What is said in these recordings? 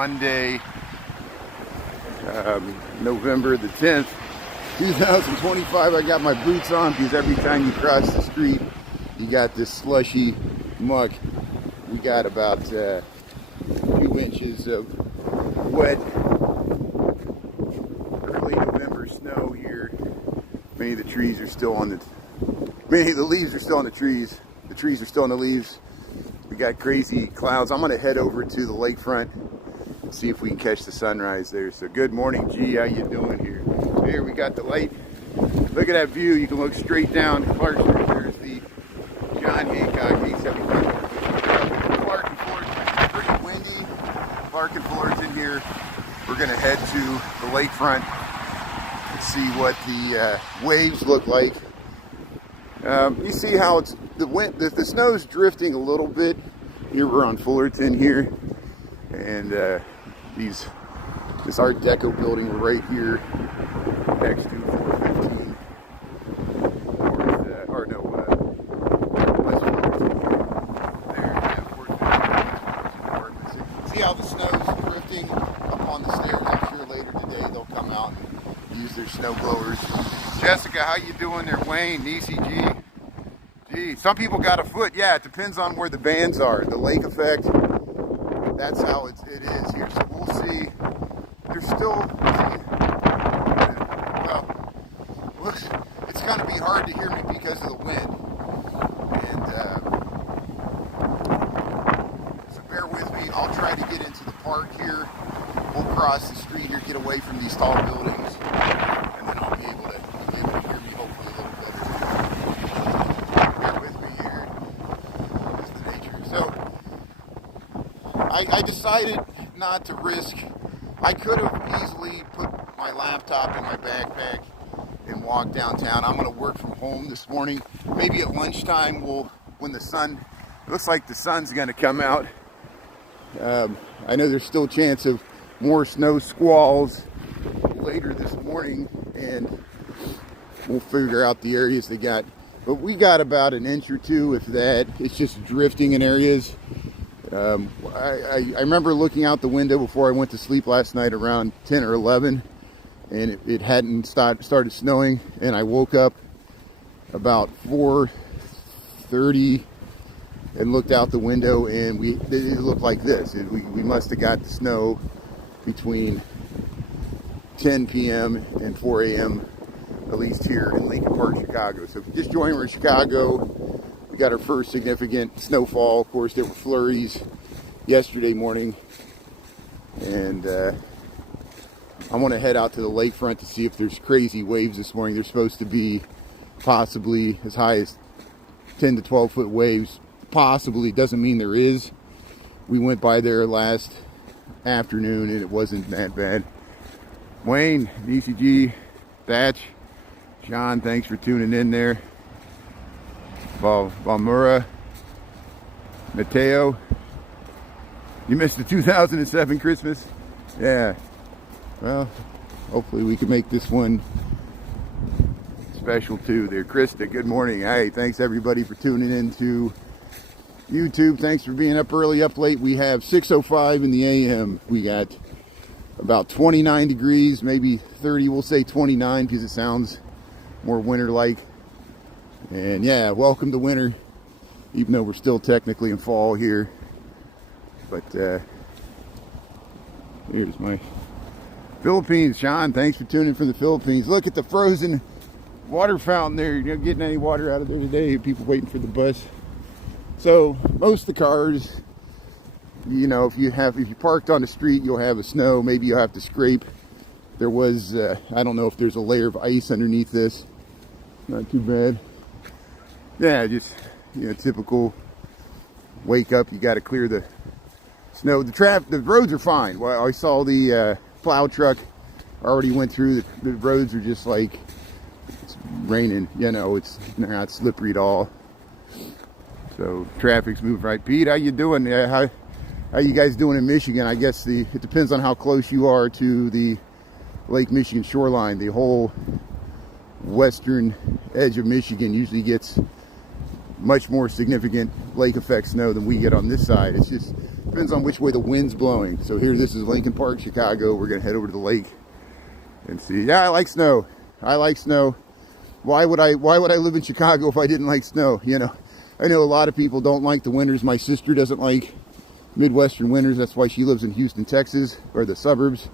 Monday, November the 10th, 2025. I got my boots on because every time you cross the street, you got this slushy muck. We got about 2 inches of wet early November snow here. Many of the leaves are still on the trees. The trees are still on the leaves. We got crazy clouds. I'm gonna head over to the lakefront and see if we can catch the sunrise there. So good morning, G. How you doing here? Here we got the light. Look at that view. You can look straight down Clark Street. There's the John Hancock 875. Clark and Fullerton. It's pretty windy. Clark and Fullerton here. We're gonna head to the lakefront and see what the waves look like. You see how it's the snow's drifting a little bit. Here we're on Fullerton here, and this Art Deco building we're right here next to 415 West Fullerton. There, yeah, 415. See how the snow's drifting up on the stairs? I'm sure later today they'll come out and use their snow blowers. Jessica, how you doing there? Wayne, Nisi G. Gee, some people got a foot. Yeah, it depends on where the bands are. The lake effect, that's how it is here. So we'll see. There's still, it's going to be hard to hear me because of the wind. And so bear with me. I'll try to get into the park here. We'll cross the street here, get away from these tall buildings, and then I'll be able to hear me hopefully a little better. Bear with me here. Just the nature. So I decided not to risk. I could have easily put my laptop in my backpack and walk downtown. I'm going to work from home this morning. Maybe at lunchtime when the sun, it looks like the sun's going to come out. I know there's still a chance of more snow squalls later this morning, and we'll figure out the areas they got. But we got about an inch or two, if that. It's just drifting in areas. I remember looking out the window before I went to sleep last night around 10 or 11, and it hadn't started snowing, and I woke up about 4:30 and looked out the window, and it looked like this. We must have got the snow between 10 p.m. and 4 a.m. at least here in Lincoln Park, Chicago. So if you just joined, we're in Chicago. We got our first significant snowfall. Of course, there were flurries yesterday morning, and I want to head out to the lakefront to see if there's crazy waves this morning. There's supposed to be possibly as high as 10 to 12 foot waves. Possibly, doesn't mean there is. We went by there last afternoon and it wasn't that bad. Wayne, DCG, Thatch, John, thanks for tuning in there. Valmura, Mateo, you missed the 2007 Christmas? Yeah. Well, hopefully we can make this one special too. There, Krista, good morning. Hey, thanks everybody for tuning in to YouTube. Thanks for being up early, up late. We have 6:05 in the AM. We got about 29 degrees, maybe 30. We'll say 29 because it sounds more winter-like. And yeah, welcome to winter, even though we're still technically in fall here. But here's my Philippines. Sean, thanks for tuning in from the Philippines. Look at the frozen water fountain there. You're not getting any water out of there today. People waiting for the bus. So most of the cars, you know, if you parked on the street, you'll have a snow. Maybe you'll have to scrape. There was, I don't know if there's a layer of ice underneath this. Not too bad. Yeah, just, you know, typical wake up. You got to clear the snow. The roads are fine. Well, I saw the plow truck already went through. The roads are just like, it's raining. You know, they're not slippery at all. So traffic's moving right. Pete, how you doing? How you guys doing in Michigan? I guess it depends on how close you are to the Lake Michigan shoreline. The whole western edge of Michigan usually gets much more significant lake effect snow than we get on this side. It's just Depends on which way the wind's blowing. So here, this is Lincoln Park, Chicago. We're gonna head over to the lake and see. Yeah, I like snow. I like snow. Why would I live in Chicago if I didn't like snow? You know, I know a lot of people don't like the winters. My sister doesn't like Midwestern winters. That's why she lives in Houston, Texas, or the suburbs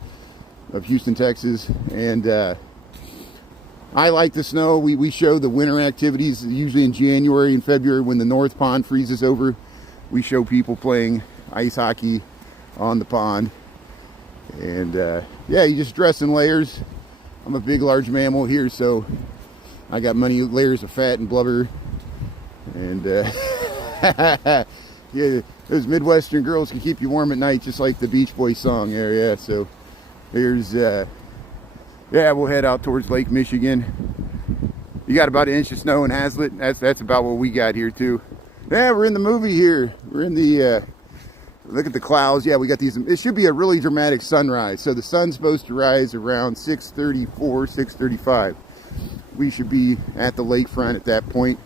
of Houston, Texas. And I like the snow. We show the winter activities usually in January and February when the North Pond freezes over. We show people playing ice hockey on the pond. And yeah, you just dress in layers. I'm a big, large mammal here, so I got many layers of fat and blubber. And yeah, those Midwestern girls can keep you warm at night, just like the Beach Boys song there. Yeah, so here's yeah, we'll head out towards Lake Michigan. You got about 1 inch of snow in Hazlitt. That's about what we got here too. Yeah, we're in the movie here. We're in the look at the clouds. Yeah, we got these. It should be a really dramatic sunrise. So the sun's supposed to rise around 6:34, 6:35. We should be at the lakefront at that point.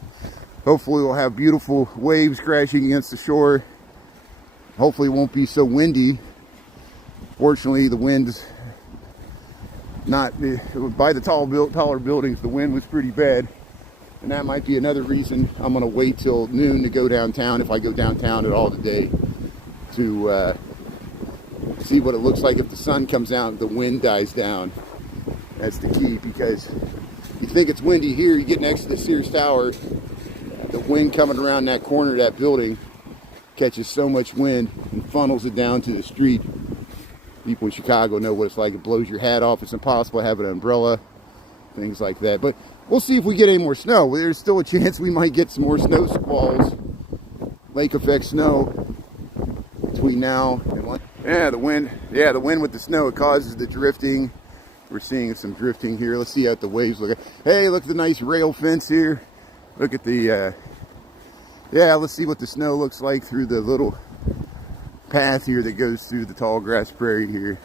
Hopefully we'll have beautiful waves crashing against the shore. Hopefully it won't be so windy. Fortunately, the wind's not, by the taller buildings, the wind was pretty bad. And that might be another reason I'm gonna wait till noon to go downtown, if I go downtown at all today, to see what it looks like if the sun comes out and the wind dies down. That's the key, because you think it's windy here, you get next to the Sears Tower, the wind coming around that corner of that building catches so much wind and funnels it down to the street. People in Chicago know what it's like. It blows your hat off. It's impossible to have an umbrella, things like that. But we'll see if we get any more snow. There's still a chance we might get some more snow squalls, lake effect snow, between now and one. Yeah, the wind with the snow, it causes the drifting. We're seeing some drifting here. Let's see how the waves look. Hey, look at the nice rail fence here. Look at the, yeah, let's see what the snow looks like through the little path here that goes through the tall grass prairie here.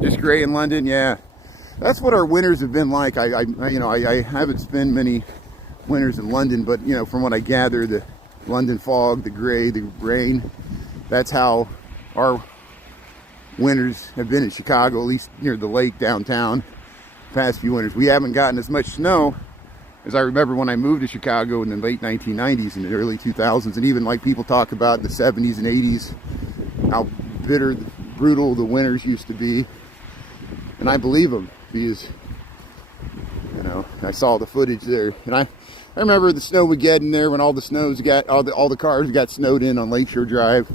Just gray in London, yeah. That's what our winters have been like. I haven't spent many winters in London, but, you know, from what I gather, the London fog, the gray, the rain, that's how our winters have been in Chicago, at least near the lake downtown. Past few winters, we haven't gotten as much snow as I remember when I moved to Chicago in the late 1990s and the early 2000s, and even like people talk about in the 70s and 80s, how bitter, brutal the winters used to be. And I believe them, because, you know, I saw the footage there. And I remember the snow we get in there when all the cars got snowed in on Lakeshore Drive.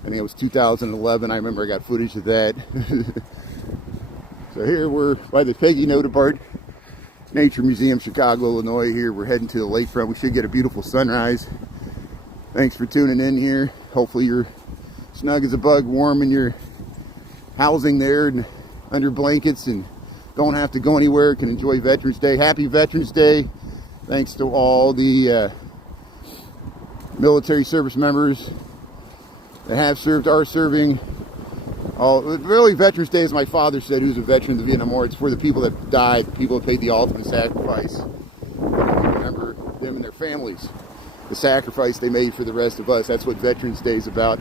I think it was 2011. I remember I got footage of that. So here we're by the Peggy Notabart Nature Museum, Chicago, Illinois. Here we're heading to the lakefront. We should get a beautiful sunrise. Thanks for tuning in here. Hopefully you're snug as a bug, warm in your housing there and under blankets and don't have to go anywhere. Can enjoy Veterans Day. Happy Veterans Day. Thanks to all the military service members that have served, are serving. Really, Veterans Day, as my father said, who's a veteran of the Vietnam War, it's for the people that died, the people that paid the ultimate sacrifice. Remember them and their families, the sacrifice they made for the rest of us. That's what Veterans Day is about.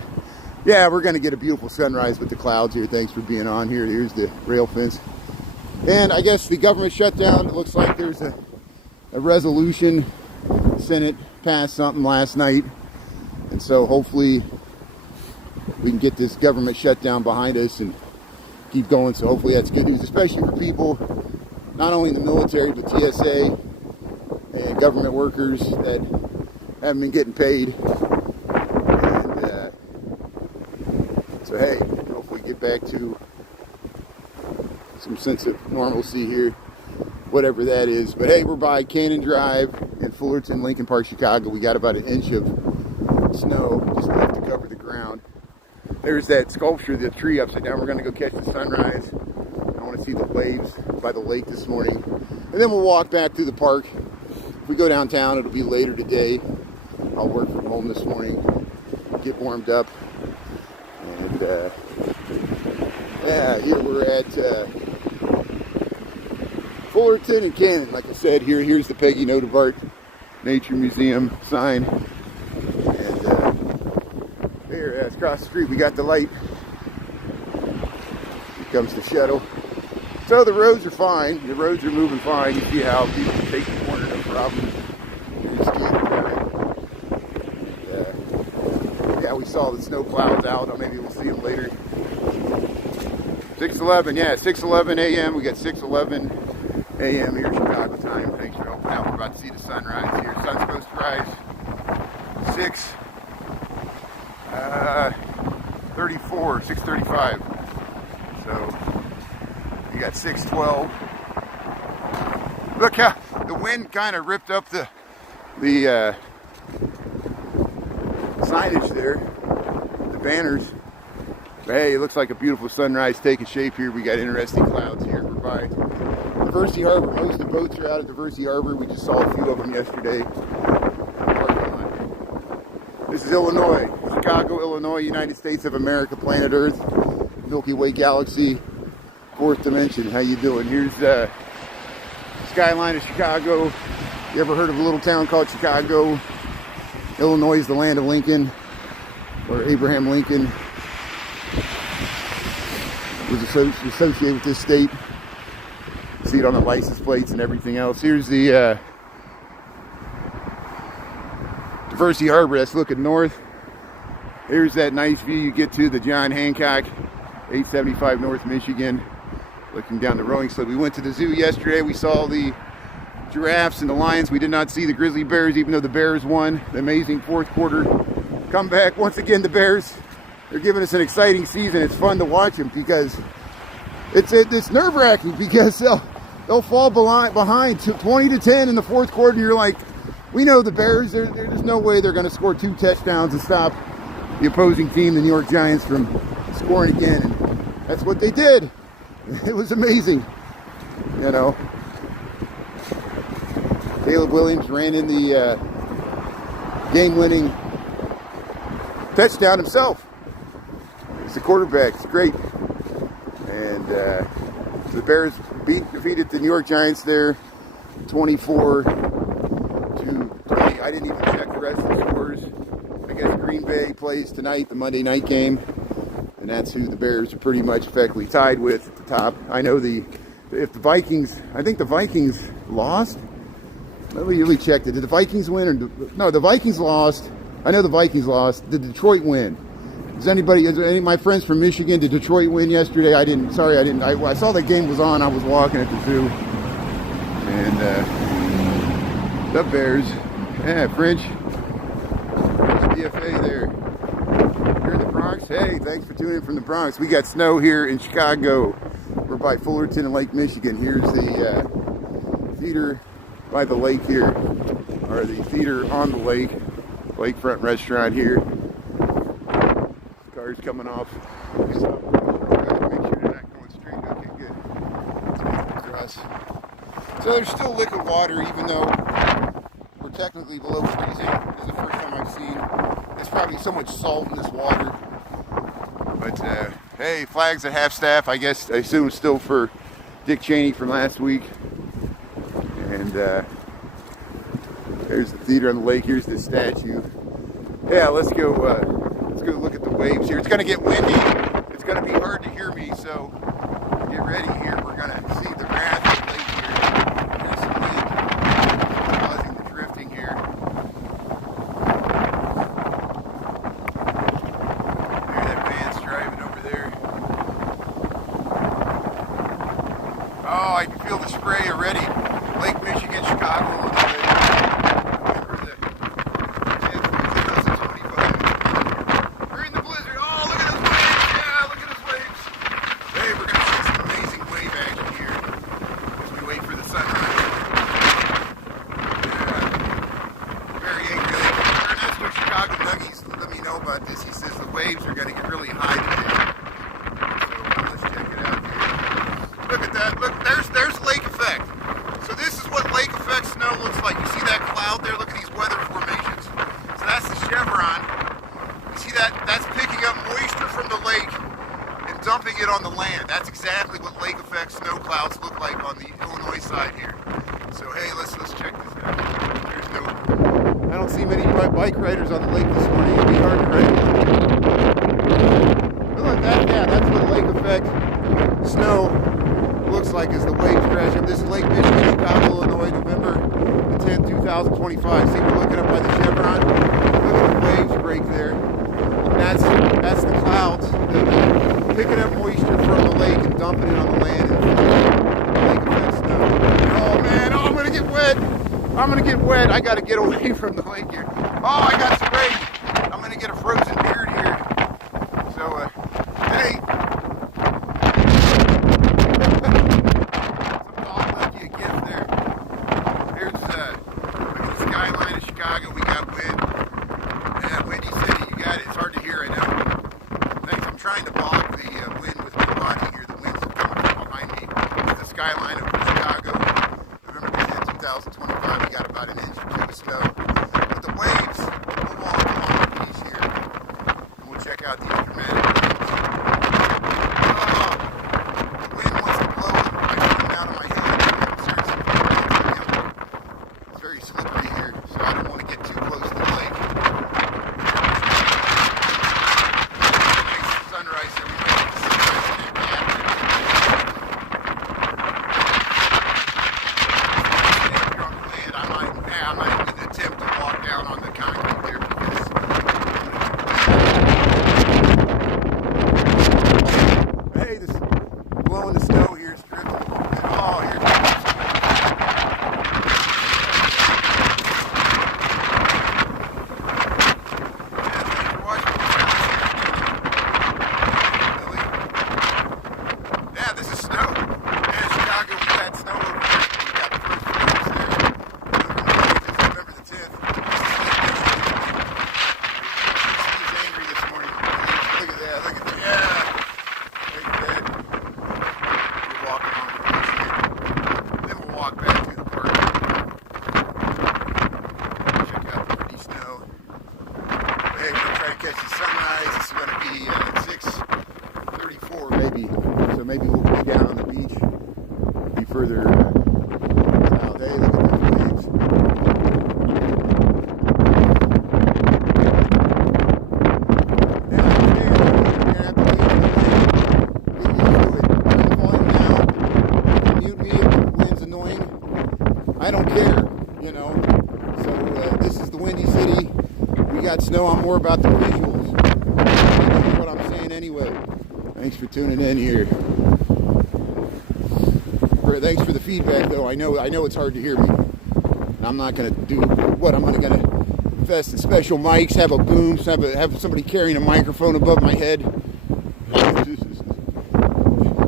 Yeah, we're going to get a beautiful sunrise with the clouds here. Thanks for being on here. Here's the rail fence. And I guess the government shutdown, it looks like there's a resolution. Senate passed something last night. And so hopefully we can get this government shutdown behind us and keep going. So hopefully that's good news, especially for people not only in the military, but TSA and government workers that haven't been getting paid. And so hey, hopefully get back to some sense of normalcy here, whatever that is. But hey, we're by Cannon Drive in Fullerton, Lincoln Park, Chicago. We got about 1 inch of snow just left to cover the ground. There's that sculpture, the tree upside down. We're going to go catch the sunrise. I want to see the waves by the lake this morning. And then we'll walk back through the park. If we go downtown, it'll be later today. I'll work from home this morning, get warmed up. And yeah, here we're at Fullerton and Cannon. Like I said, here's the Peggy Notabart Nature Museum sign. And across the street. We got the light. Here comes the shuttle. So the roads are fine. The roads are moving fine. You see how people take the corner, no problem. Yeah, we saw the snow clouds out. Or maybe we'll see them later. 6:11, yeah, 6:11 a.m. We got 6:11 a.m. here, Chicago time. Thanks for helping out. We're about to see the sunrise here. Sun's supposed to rise 6:35. So you got 6:12. Look how the wind kind of ripped up the signage there, the banners. But hey, it looks like a beautiful sunrise taking shape here. We got interesting clouds here. We're by Diversity Harbor. Most of the boats are out at Diversity Harbor. We just saw a few of them yesterday. This is Illinois, Chicago, Illinois, United States of America, planet Earth, Milky Way galaxy, fourth dimension. How you doing? Here's skyline of Chicago. You ever heard of a little town called Chicago? Illinois is the land of Lincoln, or Abraham Lincoln was associated with this state. You see it on the license plates and everything else. Here's the Diversity Harbor. That's looking north. Here's that nice view you get to the John Hancock, 875 North Michigan, looking down the rowing slip. We went to the zoo yesterday. We saw the giraffes and the lions. We did not see the grizzly bears, even though the Bears won the amazing fourth quarter comeback. Once again, the Bears, they're giving us an exciting season. It's fun to watch them because it's nerve-wracking because they'll fall behind 20-10 in the fourth quarter. And you're like, we know the Bears, there's no way they're going to score 2 touchdowns and stop the opposing team, the New York Giants, from scoring again. And that's what they did. It was amazing, you know. Caleb Williams ran in the game-winning touchdown himself. He's the quarterback. It's great. And the Bears defeated the New York Giants there 24-20. I didn't even check the rest of the scores. I guess Green Bay plays tonight, the Monday night game. And that's who the Bears are pretty much effectively tied with at the top. I know I think the Vikings lost. Let me really check. Did the Vikings win? No, the Vikings lost. I know the Vikings lost. Did Detroit win? Is any of my friends from Michigan, did Detroit win yesterday? I didn't. Sorry, I didn't. I saw that game was on. I was walking at the zoo. And the Bears. Yeah, French. DFA there. You're in the Bronx. Hey, thanks for tuning in from the Bronx. We got snow here in Chicago. We're by Fullerton and Lake Michigan. Here's the theater by the lake here, or the theater on the lake, lakefront restaurant here. Cars coming off. So, make sure they're not going straight. Okay, good. Across. So there's still liquid water, even though we're technically below freezing. This is the first time I've seen. There's probably so much salt in this water. But hey, flags at half staff. I assume still for Dick Cheney from last week. And there's the theater on the lake. Here's the statue. Yeah, let's go look at the waves here. It's going to get windy. It's going to be hard to hear me, so get ready here. We're going to see the wrath of the lake here. There's some wind causing the drifting here. There's that van's driving over there. Oh, I can feel the spray already. Lake Michigan, Chicago, Illinois. We're in the blizzard. Oh, look at those waves. Yeah, look at those waves. Hey, we're going to see some amazing wave action here as we wait for the sunrise. Yeah. Very angry. Ernesto Chicago Nuggies let me know about this. He says the waves are going to get really high today. So let's check it out here. Look at that. Look, there's lake effect. So this is what lake effect snow looks like. You see that cloud there? Look at these weather formations. So that's the chevron. You see that? That's picking up moisture from the lake and dumping it on the land. That's exactly what lake effect snow clouds look like on the Illinois side here. So hey, let's check this out. I don't see many bike riders on the lake this morning. It'd be hard to ride. what the lake effect snow looks like as the waves crash up. This is Lake Michigan, Chicago, Illinois, November the 10th, 2025. See, we're looking up by the Chevron. Look at the waves break there. And that's the clouds picking up moisture from the lake and dumping it on the land. And lake effect snow. Oh man, oh, I'm gonna get wet. I'm gonna get wet. I gotta get away from the lake here. Oh, I got sprayed. I'm gonna get a frozen beard here. So, hey. Some dog left you a gift there. Here's, look at the skyline of Chicago. We got wind. Yeah, windy city. You got it. It's hard to hear, I know. Thanks. I'm trying to block the wind with my body here. The wind's coming from behind me. It's the skyline of Chicago. November 10th, 2025. We got about an inch or two of snow. But the waves, we'll walk along the beach here. And we'll check out these dramatic waves. Oh, the wind wants to blow my phone out of my hand. I'm seriously, it's very slippery here, so I don't want to get too close to the lake. Nice sunrise there. We made the sunrise in that gap. I might even attempt to walk down on the concrete there because hey, this blowing the snow here is dripping a little bit. Oh, here's the thanks for watching. Yeah, this is snow. Yeah, Chicago, we got snow over there. We got the first flakes there. November the 10th. He's angry this morning. Look at that. Look at that. Yeah. Look at that. We're walking on the beach here. Then we'll walk back to the park. Check out the pretty snow. Hey, we're going to try to catch the sunrise. This is going to be 6:34 maybe. So maybe we'll be down on the beach. Be further south. Hey, look at those waves. I don't care, you know. So this is the Windy City. We got snow. I'm more about the visuals. That's what I'm saying anyway. Thanks for tuning in here. Thanks for the feedback, though. I know it's hard to hear me. I'm not gonna do what I'm gonna invest in special mics, have a boom, have somebody carrying a microphone above my head,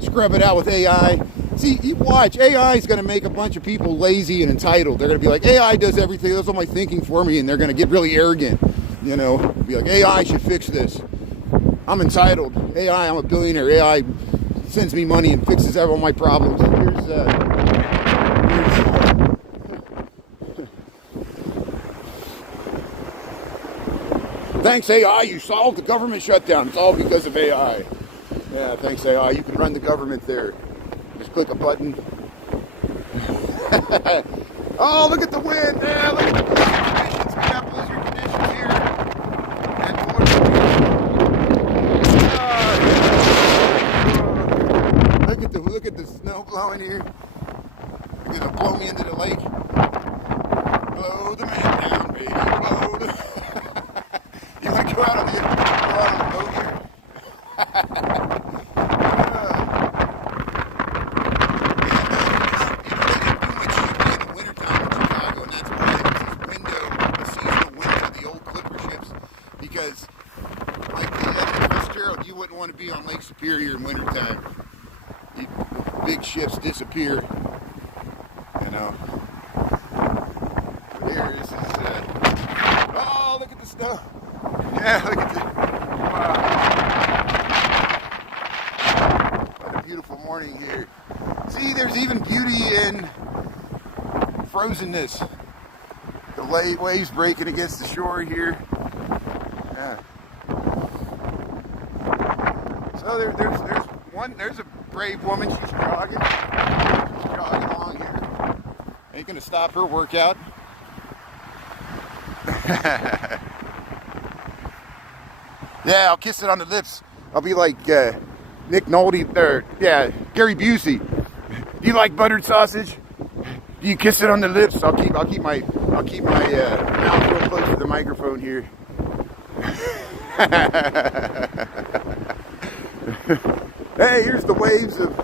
scrub it out with AI. See, you watch. AI is going to make a bunch of people lazy and entitled. They're going to be like, AI does everything. That's all my thinking for me. And they're going to get really arrogant. You know, be like, AI should fix this. I'm entitled. AI, I'm a billionaire. AI sends me money and fixes all my problems. Thanks, AI. You solved the government shutdown. It's all because of AI. Yeah, thanks, AI. You can run the government there. Just click a button. Oh, look at the wind. Yeah, look at the blizzard conditions. We got blizzard conditions here. Look at the snow blowing here. It's gonna blow me into the lake. Blow the man down, baby. Blow the You wanna go out on the boat here? Because, like the Edmund Fitzgerald, you wouldn't want to be on Lake Superior in wintertime. Big ships disappear, you know. But here, this is, oh, look at the snow. Yeah, look at the, wow. What a beautiful morning here. See, there's even beauty in frozenness. The waves breaking against the shore here. Yeah. So there's a brave woman. She's jogging along here. Ain't gonna stop her workout. Yeah, I'll kiss it on the lips. I'll be like Nick Nolte, yeah, Gary Busey. Do you like buttered sausage? Do you kiss it on the lips? I'll keep my mouth real close to the microphone here. Hey, here's the waves of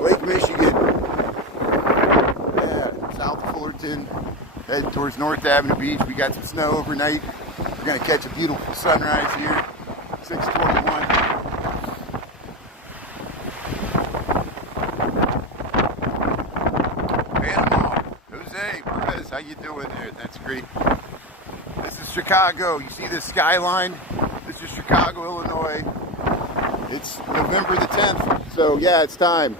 Lake Michigan. Yeah, south of Fullerton, heading towards North Avenue Beach. We got some snow overnight. We're gonna catch a beautiful sunrise here, 6:21. How you doing there? That's great. This is Chicago. You see this skyline? This is Chicago, Illinois. It's November the 10th. So yeah, it's time.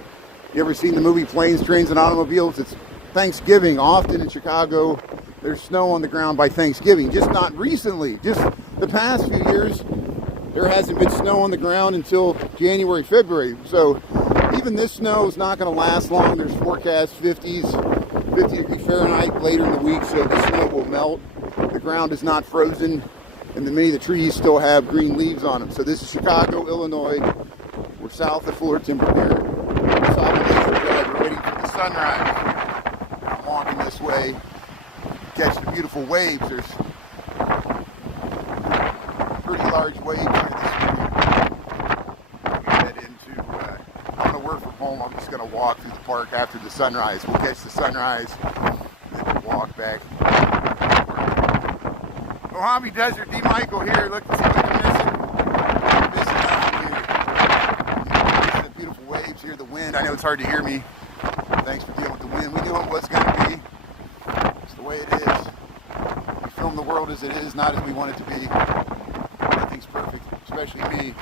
You ever seen the movie Planes, Trains, and Automobiles? It's Thanksgiving. Often in Chicago, there's snow on the ground by Thanksgiving. Just not recently. Just the past few years, there hasn't been snow on the ground until January, February. So even this snow is not going to last long. There's forecast 50 degree Fahrenheit later in the week, so the snow will melt. The ground is not frozen, and many of the trees still have green leaves on them. So this is Chicago, Illinois. We're south of Fullerton. We're waiting for the sunrise. I'm walking this way, catch the beautiful waves. There's pretty large waves here this morning. We head into, I'm going to work from home. I'm just going to walk through the park after the sunrise. We'll catch the sunrise, and then we'll walk back. Mojave Desert, D. Michael here. Look, see what you're missing. Missing nothing here. The beautiful waves here, the wind. I know it's hard to hear me. Thanks for dealing with the wind. We knew it was going to be. It's the way it is. We film the world as it is, not as we want it to be. Nothing's perfect, especially me.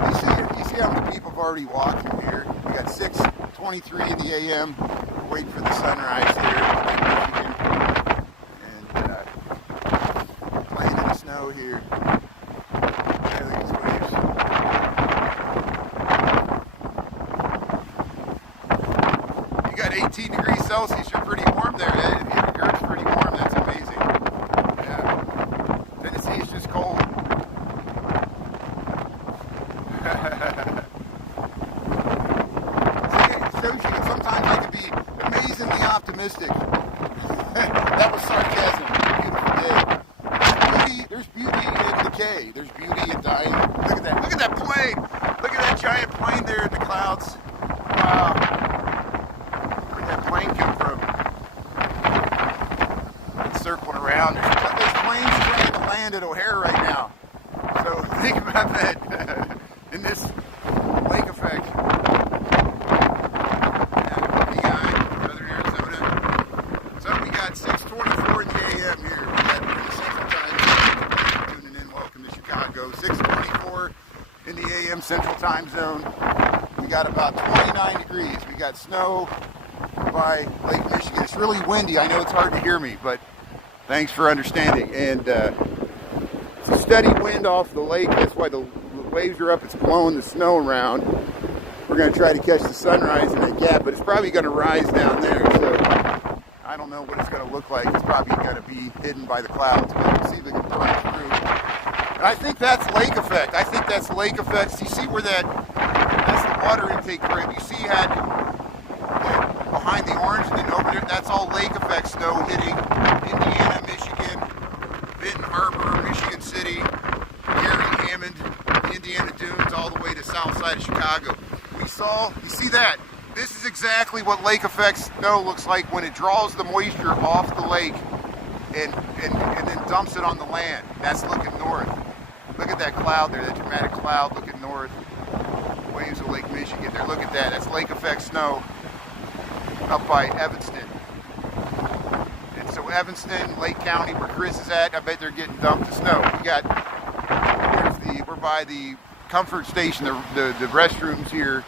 You see how many people have already walked through here? We got 6:23 in the a.m. We're waiting for the sunrise here. And playing in the snow here. Yeah, look at these waves. You got 18 degrees Celsius. You're pretty warm there. It's pretty warm. That's amazing. Yeah. Tennessee is just cold. Sometimes I can be amazingly optimistic. That was sarcasm. Beautiful day. There's beauty in decay. There's beauty in dying. Look at that. Look at that plane. Look at that giant plane there in the clouds. Wow. Where'd that plane come from? It's circling around. There's planes trying to land at O'Hare right now. So think about that. In this lake effect. Northern Arizona. So we got 6:24 in the a.m. here. We got in the Central Time. Tuning in, welcome to Chicago. 6:24 in the a.m. Central Time Zone. We got about 29 degrees. We got snow by Lake Michigan. It's really windy. I know it's hard to hear me, but thanks for understanding. And it's a steady wind off the lake. That's why the waves are up. It's blowing the snow around. We're going to try to catch the sunrise in that gap, but it's probably going to rise down there. So I don't know what it's going to look like. It's probably going to be hidden by the clouds, but we'll see if we can burn through. And I think that's lake effect. I think that's lake effect. You see where that's the water intake current. You see how behind the orange and then over there, that's all lake effect snow hitting Indiana, Michigan, Benton Harbor, Michigan City, Gary, Hammond, the Indiana Dunes, all the way to south side of Chicago. You see that? This is exactly what lake effect snow looks like when it draws the moisture off the lake and then dumps it on the land. That's looking north. Look at that cloud there, that dramatic cloud looking north. Waves of Lake Michigan there. Look at that. That's lake effect snow up by Evanston. And so Evanston, Lake County, where Chris is at, I bet they're getting dumped to snow. We're by the Comfort Station, the restrooms here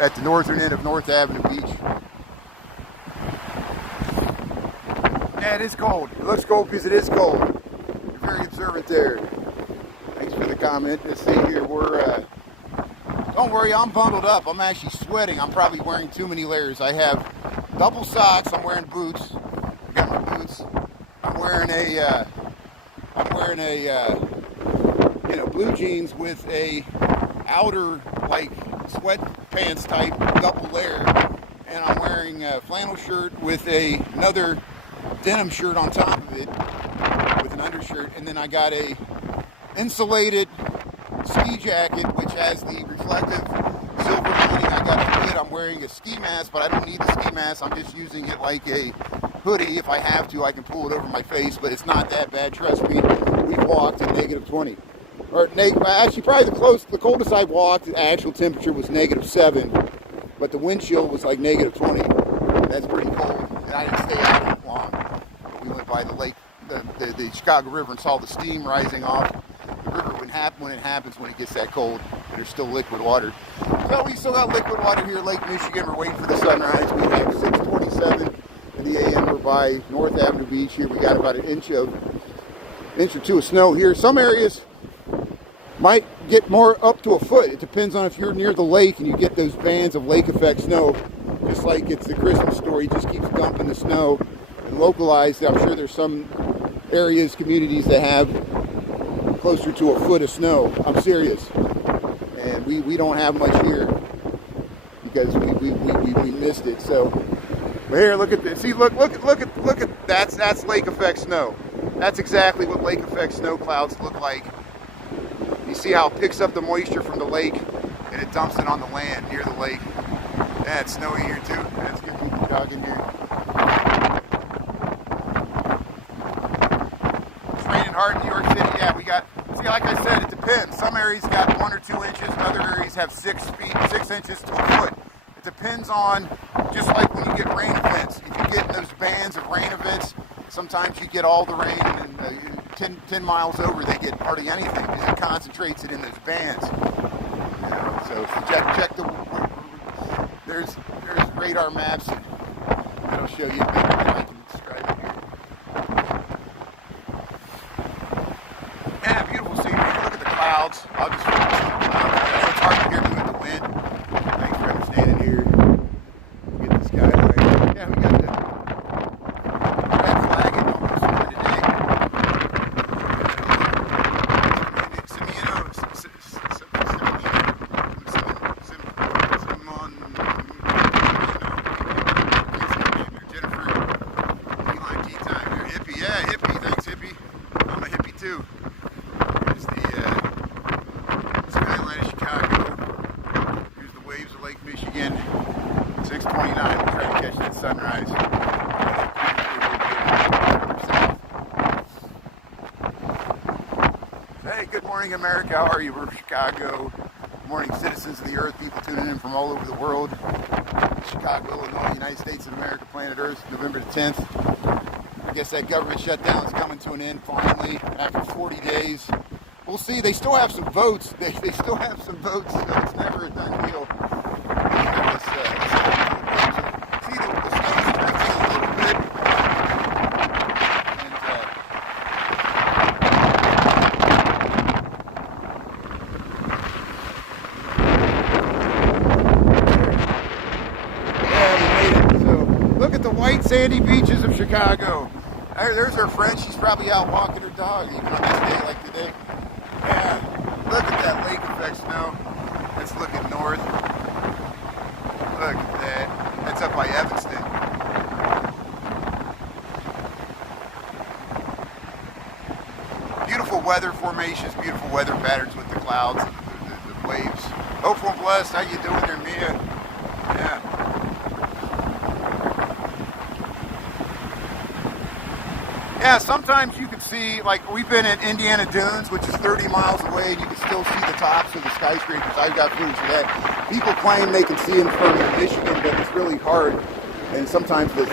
at the northern end of North Avenue Beach. Yeah, it is cold. It looks cold because it is cold. You're very observant there. Thanks for the comment. Let's see here. Don't worry, I'm bundled up. I'm actually sweating. I'm probably wearing too many layers. I have double socks. I'm wearing boots. I got my boots. I'm wearing blue jeans with a outer, like, sweatpants type double layer, and I'm wearing a flannel shirt with another denim shirt on top of it with an undershirt, and then I got a insulated ski jacket which has the reflective silver lining. I got a hood. I'm wearing a ski mask, but I don't need the ski mask. I'm just using it like a hoodie. If I have to, I can pull it over my face, but it's not that bad. Trust me. We've walked at negative 20. Or actually, probably the coldest I've walked, the actual temperature was negative 7, but the wind chill was like negative 20. That's pretty cold, and I didn't stay out long. We went by the lake, the Chicago River, and saw the steam rising off the river when it happens when it gets that cold, and there's still liquid water. So we still got liquid water here at Lake Michigan. We're waiting for the sunrise. We have 6:27 in the a.m. We're by North Avenue Beach here. We got about an inch or two of snow here. Some areas might get more up to a foot. It depends on if you're near the lake and you get those bands of lake effect snow. Just like it's the Christmas story, just keeps dumping the snow. And localized, I'm sure there's some areas, communities that have closer to a foot of snow. I'm serious. And we don't have much here because we missed it. So but here, look at this. See, look at that's lake effect snow. That's exactly what lake effect snow clouds look like. You see how it picks up the moisture from the lake and it dumps it on the land near the lake. Yeah, it's snowy here too. Let's get people jogging here. It's raining hard in New York City. Yeah, we got, see, like I said, it depends. Some areas got 1 or 2 inches, other areas have 6 inches to a foot. It depends on, just like when you get rain events. If you get those bands of rain events, sometimes you get all the rain and 10 miles over they get hardly anything because it concentrates it in those bands. You know, so check there's radar maps and it'll show you better than I can describe it here. Yeah, beautiful scenery. Look at the clouds. I'll just focus on the clouds. I know it's hard to hear me with the wind. Thanks for understanding here. Get the skyline. Yeah, we got the red flag in almost over today. Michigan, 6:29. We'll try to catch that sunrise. Hey, good morning, America. How are you? We're Chicago. Good morning, citizens of the earth, people tuning in from all over the world. Chicago, Illinois, United States of America, planet Earth, November the 10th. I guess that government shutdown is coming to an end finally after 40 days. We'll see. They still have some votes. They still have some votes, so it's never a done deal. White sandy beaches of Chicago. There's our friend. She's probably out walking her dog even on this day like today. Yeah, look at that lake effect snow. That's looking north. Look at that. That's up by Evanston. Beautiful weather formations, beautiful weather patterns with the clouds, the waves. Hopeful and blessed. How you doing there, Mia? Yeah. Yeah, sometimes you can see, like we've been at Indiana Dunes, which is 30 miles away, and you can still see the tops of the skyscrapers. I've got footage of that. People claim they can see them from Michigan, but it's really hard, and sometimes the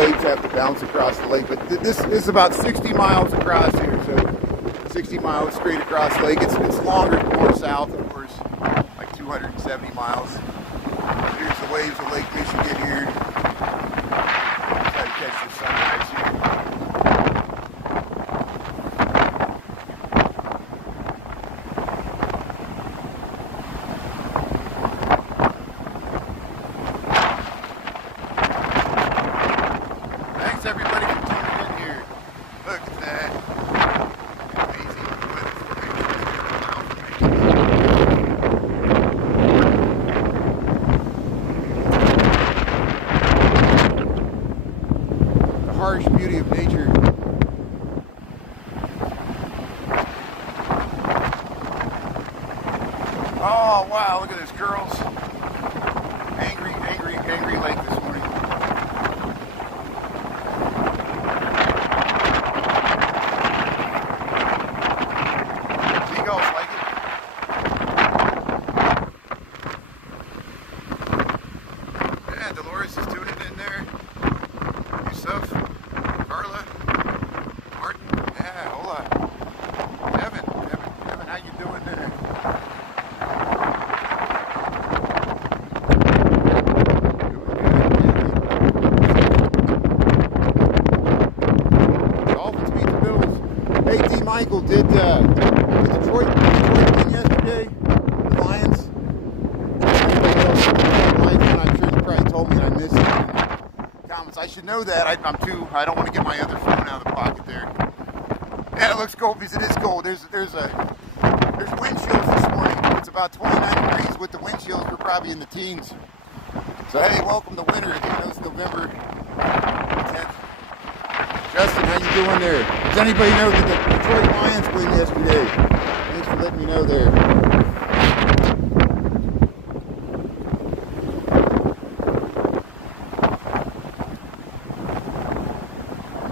waves have to bounce across the lake. But this is about 60 miles across here, so 60 miles straight across the lake. It's longer more south, of course, like 270 miles. Here's the waves of Lake Michigan here. Try to catch the sunrise here. Everybody for tuning in here. Look at that. Amazing weather formation. harsh beauty of nature. Oh wow, look at this girls. Angry lake this morning. Seagulls like it. Yeah, Dolores is tuning in there. Yusuf, Carla, Martin, yeah, hola. Evan, how you doing there? Michael, did Detroit win yesterday? The Lions? I'm sure you probably told me and I missed it in the comments. I should know that. I don't want to get my other phone out of the pocket there. Yeah, it looks cold because it is cold. There's wind chills this morning. It's about 29 degrees. With the wind chills, we're probably in the teens. So hey, welcome to winter. It's November 10th. Justin, how you doing there? Does anybody know that the Detroit Lions win yesterday? Thanks for letting me know there.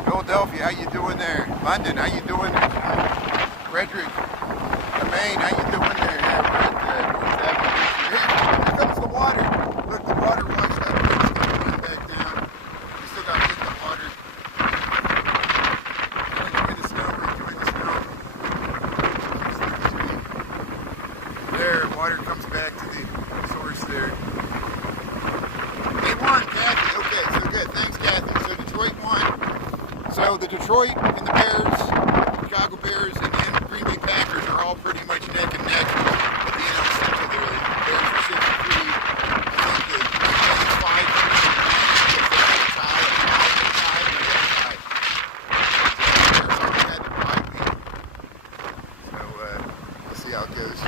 Philadelphia, how you doing there? London, how you doing there? Frederick, Maine, how you doing there? Yeah, we're at North Avenue. Here comes the water. Look, the water washed up. It's still running back down. We still got to get the water. Water comes back to the source there. They won, Kathy. Okay, so good. Thanks, Kathy. So Detroit won. So the Detroit and the Bears, Chicago Bears, and the Green Bay Packers are all pretty much neck and neck at the NL Central there. The Bears are 6-3. I think the Green Bay is 5-3. So we'll see how it goes.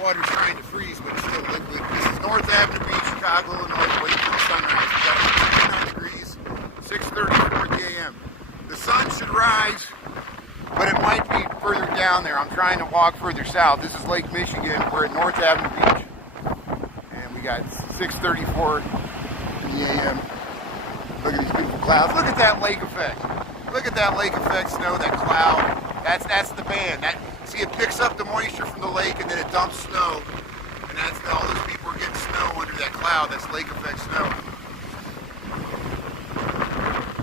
Water's trying to freeze, but it's still liquid. This is North Avenue Beach, Chicago, Illinois, waiting for the sunrise. We got 29 degrees, 6:34 a.m. The sun should rise, but it might be further down there. I'm trying to walk further south. This is Lake Michigan. We're at North Avenue Beach, and we got 6:34 a.m. Look at these beautiful clouds. Look at that lake effect. Look at that lake effect snow, that cloud. That's the band. See, it picks up the moisture from the lake and then it dumps snow. And that's all those people are getting snow under that cloud. That's lake effect snow.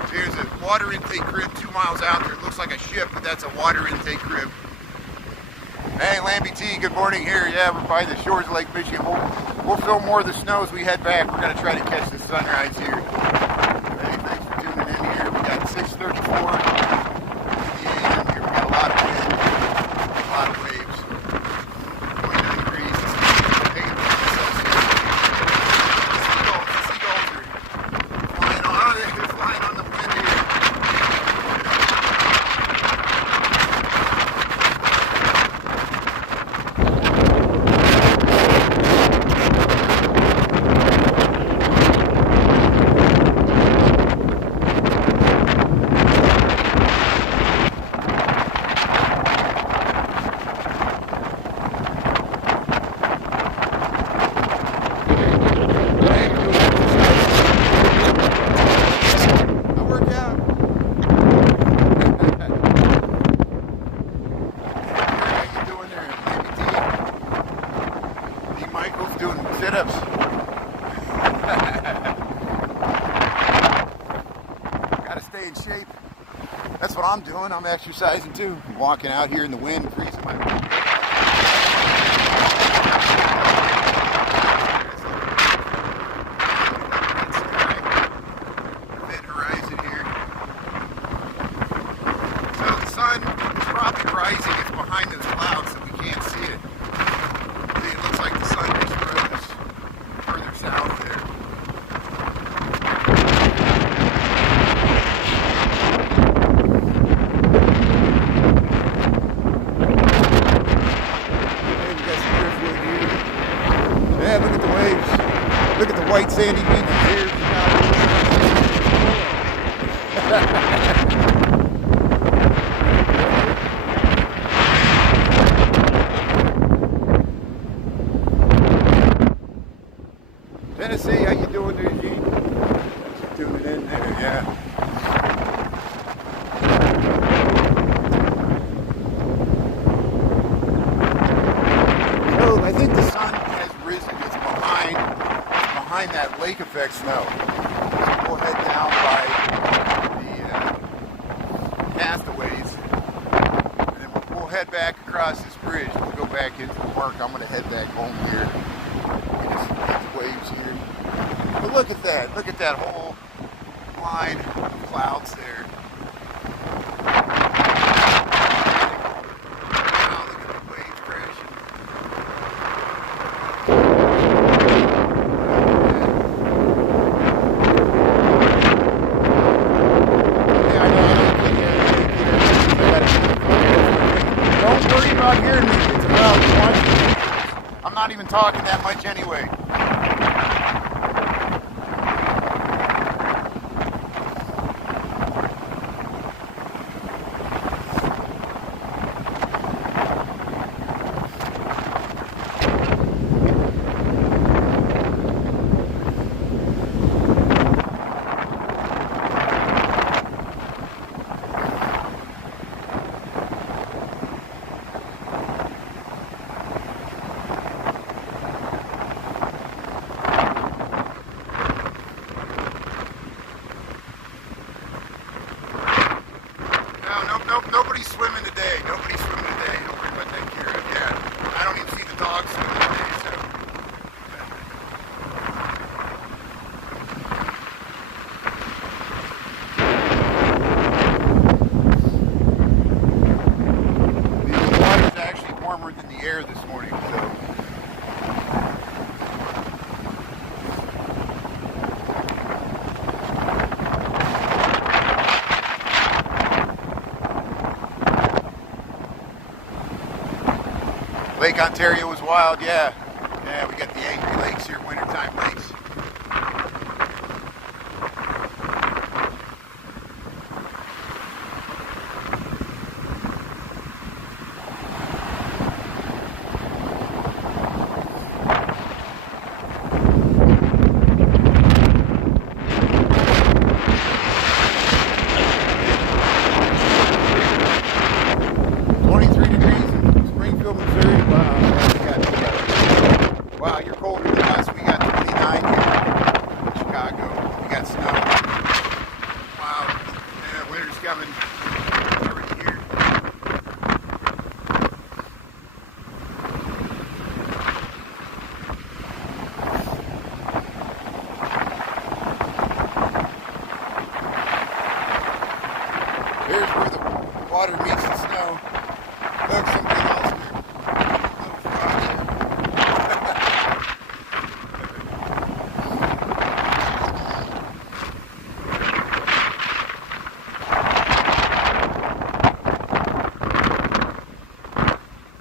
Here's a water intake crib 2 miles out there. It looks like a ship, but that's a water intake crib. Hey, Lambie T, good morning here. Yeah, we're by the shores of Lake Michigan. We'll film more of the snow as we head back. We're going to try to catch the sunrise here. Hey, thanks for tuning in here. We got 6:34 a.m. here. We got a lot of wind. A lot of waves. 29 degrees. Taking Celsius. The seagulls are flying on. They're flying on the wind here. That's what I'm doing. I'm exercising too. I'm walking out here in the wind, freezing my horizon here. So the sun is probably rising. It's behind those clouds, so we can't see it. See, it looks like the sun just rose further south there. Yeah, look at the waves. Look at the white sandy beaches here. Tennessee, how you doing there, Gene? Thanks for tuning in there, yeah. So I think the sun has risen. It's behind that lake effect snow. So we'll head down by the Castaways, and then we'll head back across this bridge. We'll go back into the park. I'm going to head back home here. We just get the waves here. But look at that. Look at that whole line of clouds there. Wow, look at the waves crashing. Yeah, I know. Don't worry about hearing me. It's about watching. I'm not even talking that much anyway. Nobody's swimming today. Nobody's swimming today. Don't worry about that, Kira. Yeah. I don't even see the dogs swimming today, so. The water's actually warmer than the air this morning, so. Lake Ontario was wild, yeah. Yeah, we got the angry lakes here, wintertime lakes. Wow, you're colder than us. We got 29 here in Chicago. We got snow. Wow. Yeah, winter's coming. It's already here. Here's where the water meets the snow. Look, something else here. Little frogs here.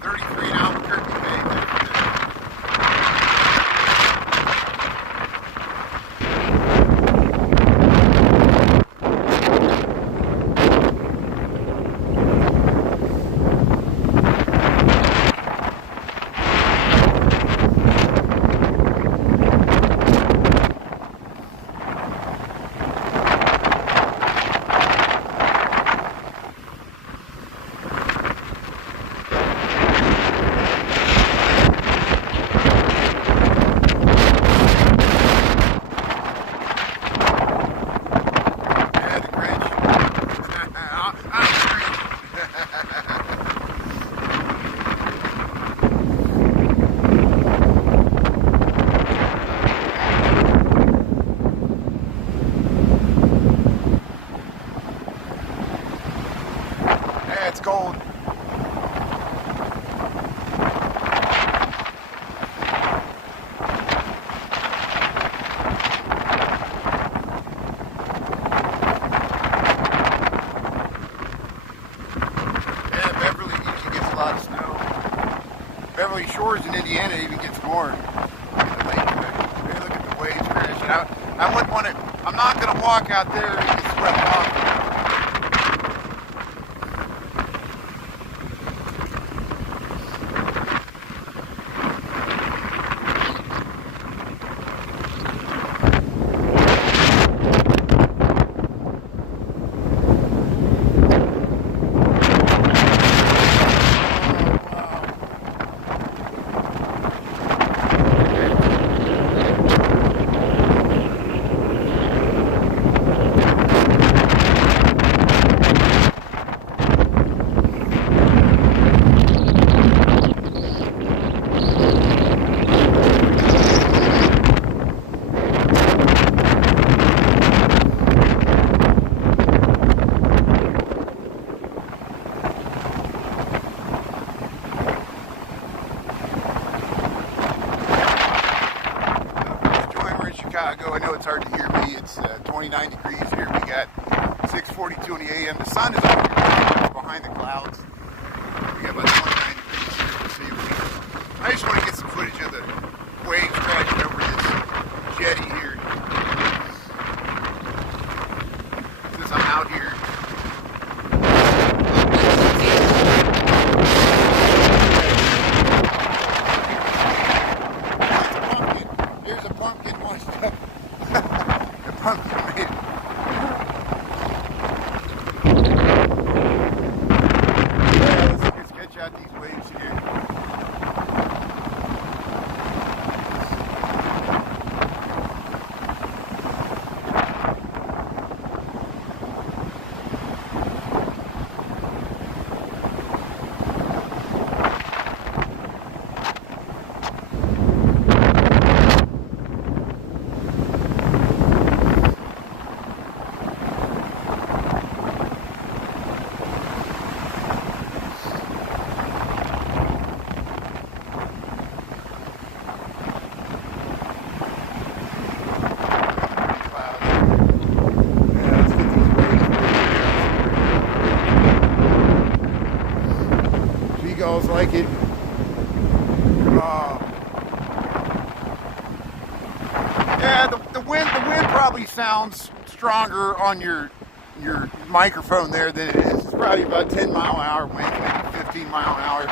33 in Albuquerque Bay. It's cold. Yeah, Beverly usually gets a lot of snow. Beverly Shores in Indiana even gets more. Hey, look at the waves crashing out. I wouldn't want to, I'm not going to walk out there and get swept off. Chicago. I know it's hard to hear me. It's 29 degrees here. We got 6:42 in the a.m. The sun is over here behind the clouds. We got about 29 degrees here. We'll see. I just want to get some footage of the waves crashing over this jetty here. Since I'm out here. There's a pumpkin washed up. The pumpkin made it. Yeah, let's sketch out these waves here. Seagulls like it. Yeah, the wind probably sounds stronger on your microphone there than it is. It's probably about 10-mile-an-hour wind, maybe 15-mile-an-hour.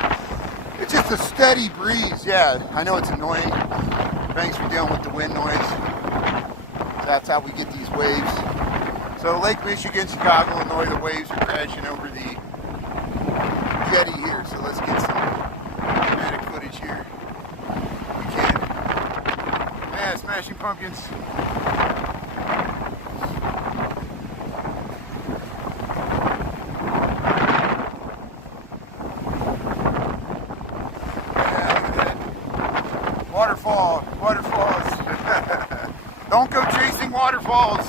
It's just a steady breeze. Yeah, I know it's annoying. Thanks for dealing with the wind noise. That's how we get these waves. So Lake Michigan, Chicago, Illinois, the waves are crashing over the jetty here. So let's get some dramatic footage here. We can. Yeah, Smashing Pumpkins. Waterfalls. Don't go chasing waterfalls.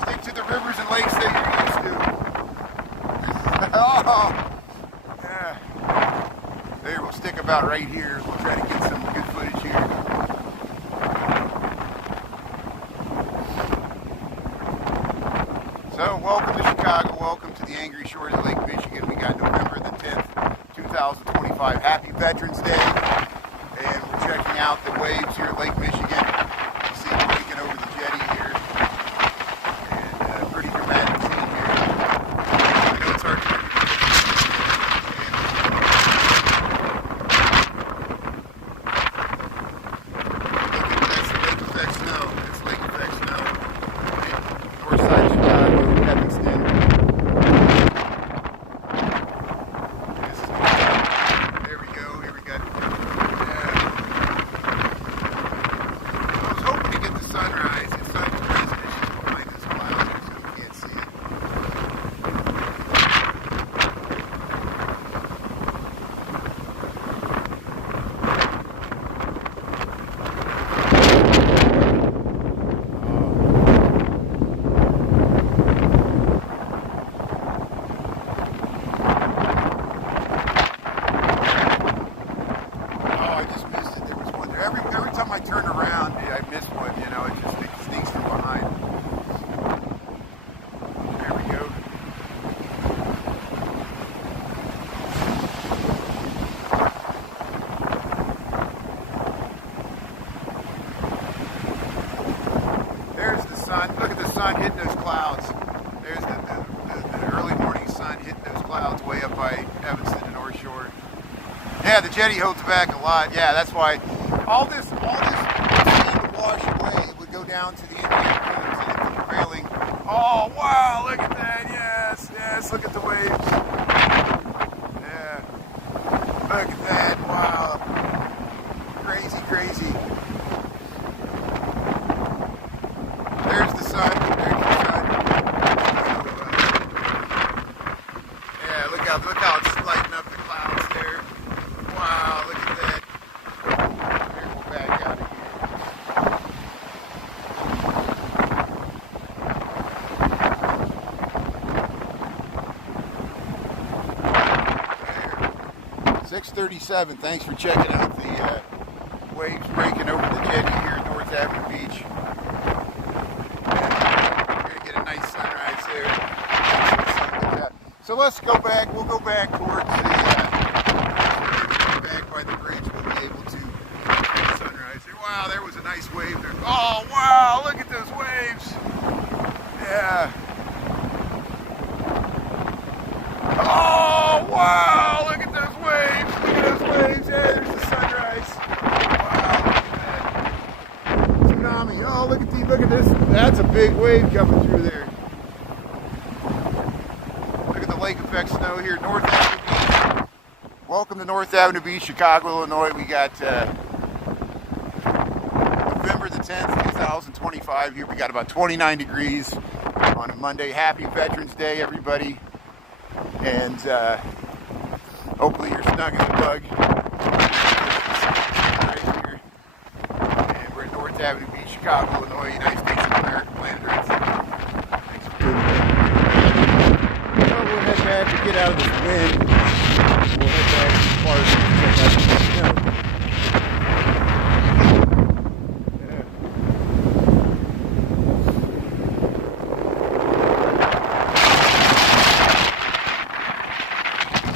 Stick to the rivers and lakes that you're used to. Oh, yeah. There, we'll stick about right here. We'll try to get some good footage here. So, welcome to Chicago. Welcome to the Angry Shores of Lake Michigan. We got November the 10th, 2025. Happy Veterans Day. And we're checking out the waves here at Lake Michigan. You see them taking over the jetty here. And pretty dramatic scene here. I know it's hard to hear. Look at this lake effect snow. It's lake effect snow. North side of Chicago, Evanston. There we go. Here we got. sun hitting those clouds. There's the early morning sun hitting those clouds way up by Evanston and North Shore. Yeah, the jetty holds back a lot. Yeah, that's why all this steam would wash away. It would go down to the Indian Creek to the railing. Oh wow, look at that! Yes, yes, look at the waves. Yeah, look at that! Wow, crazy, crazy. There's the sun. There's the sun. Yeah, look how it's lighting up the clouds there. Wow, look at that. Here, we'll back out of here. 6:37. Thanks for checking out the waves breaking over the jetty here at North Avenue Beach. So let's go back. We'll go back towards the back by the bridge. We'll be able to get the sunrise there. Wow, there was a nice wave there. Oh wow, look at those waves. Yeah. Oh wow, look at those waves. Look at those waves. Yeah, there's the sunrise. Wow, look at that. Tsunami. Oh, look at this. That's a big wave coming through there. Lake effect snow here, North Avenue Beach. Welcome to North Avenue Beach, Chicago, Illinois. We got November the 10th, 2025 here. We got about 29 degrees on a Monday. Happy Veterans Day, everybody. And hopefully you're snug as a bug. Right here. And we're at North Avenue Beach, Chicago, Illinois, United States of America, planet Earth. Thanks for tuning in. We'll head back to get out of this wind. We'll head back to the park and check out the snow.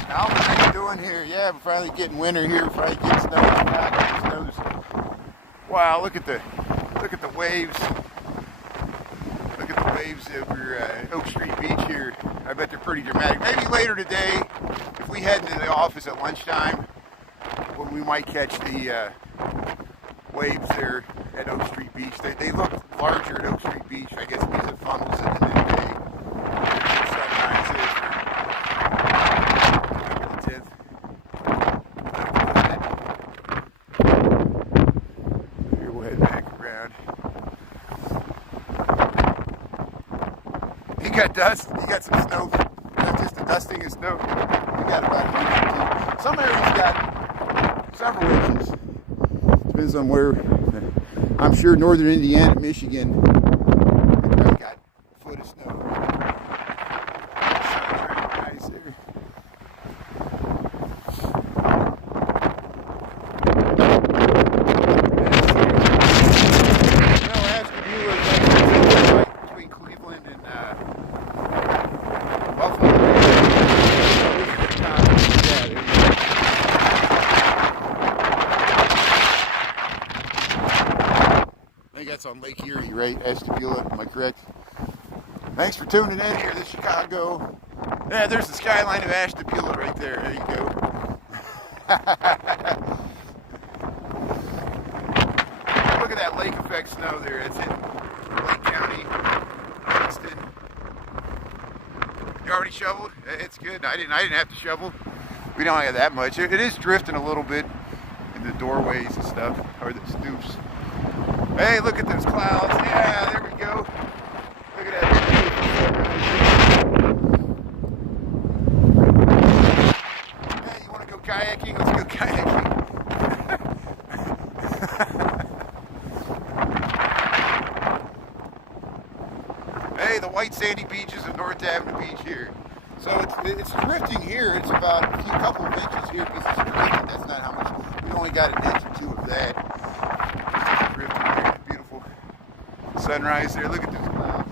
Alvin, how you doing here? Yeah, we're finally getting winter here. We're finally getting snow. Wow, look at the waves. Look at the waves over Oak Street Beach here. I bet they're pretty dramatic. Maybe later today, if we head into the office at lunchtime, when we might catch the waves there at Oak Street Beach. They look larger at Oak Street Beach, I guess, because it funnels it in the day. There's the sunrise here. Here, we'll head back around. You got dust, you got some snow, not just a dusting of snow. We got about an inch or two. Some areas got several inches. Depends on where. I'm sure northern Indiana, Michigan, they probably got a foot of snow. Nice there. Between Cleveland and Buffalo. I think that's on Lake Erie, right? Ashtabula, am I correct? Thanks for tuning in here to Chicago. Yeah, there's the skyline of Ashtabula right there. There you go. Look at that lake effect snow there. It's in Lake County, Evanston. You already shoveled? It's good. I didn't have to shovel. We don't have that much. It is drifting a little bit in the doorways and stuff, or the stoops. Hey, look at those clouds. Yeah, there we go. Look at that. Hey, you want to go kayaking? Let's go kayaking. Hey, the white sandy beaches of North Avenue Beach here. So it's drifting here. It's about a couple of inches here because it's drifting. That's not how much. We only got an inch or two of that. It's drifting here. Beautiful sunrise there. Look at those clouds.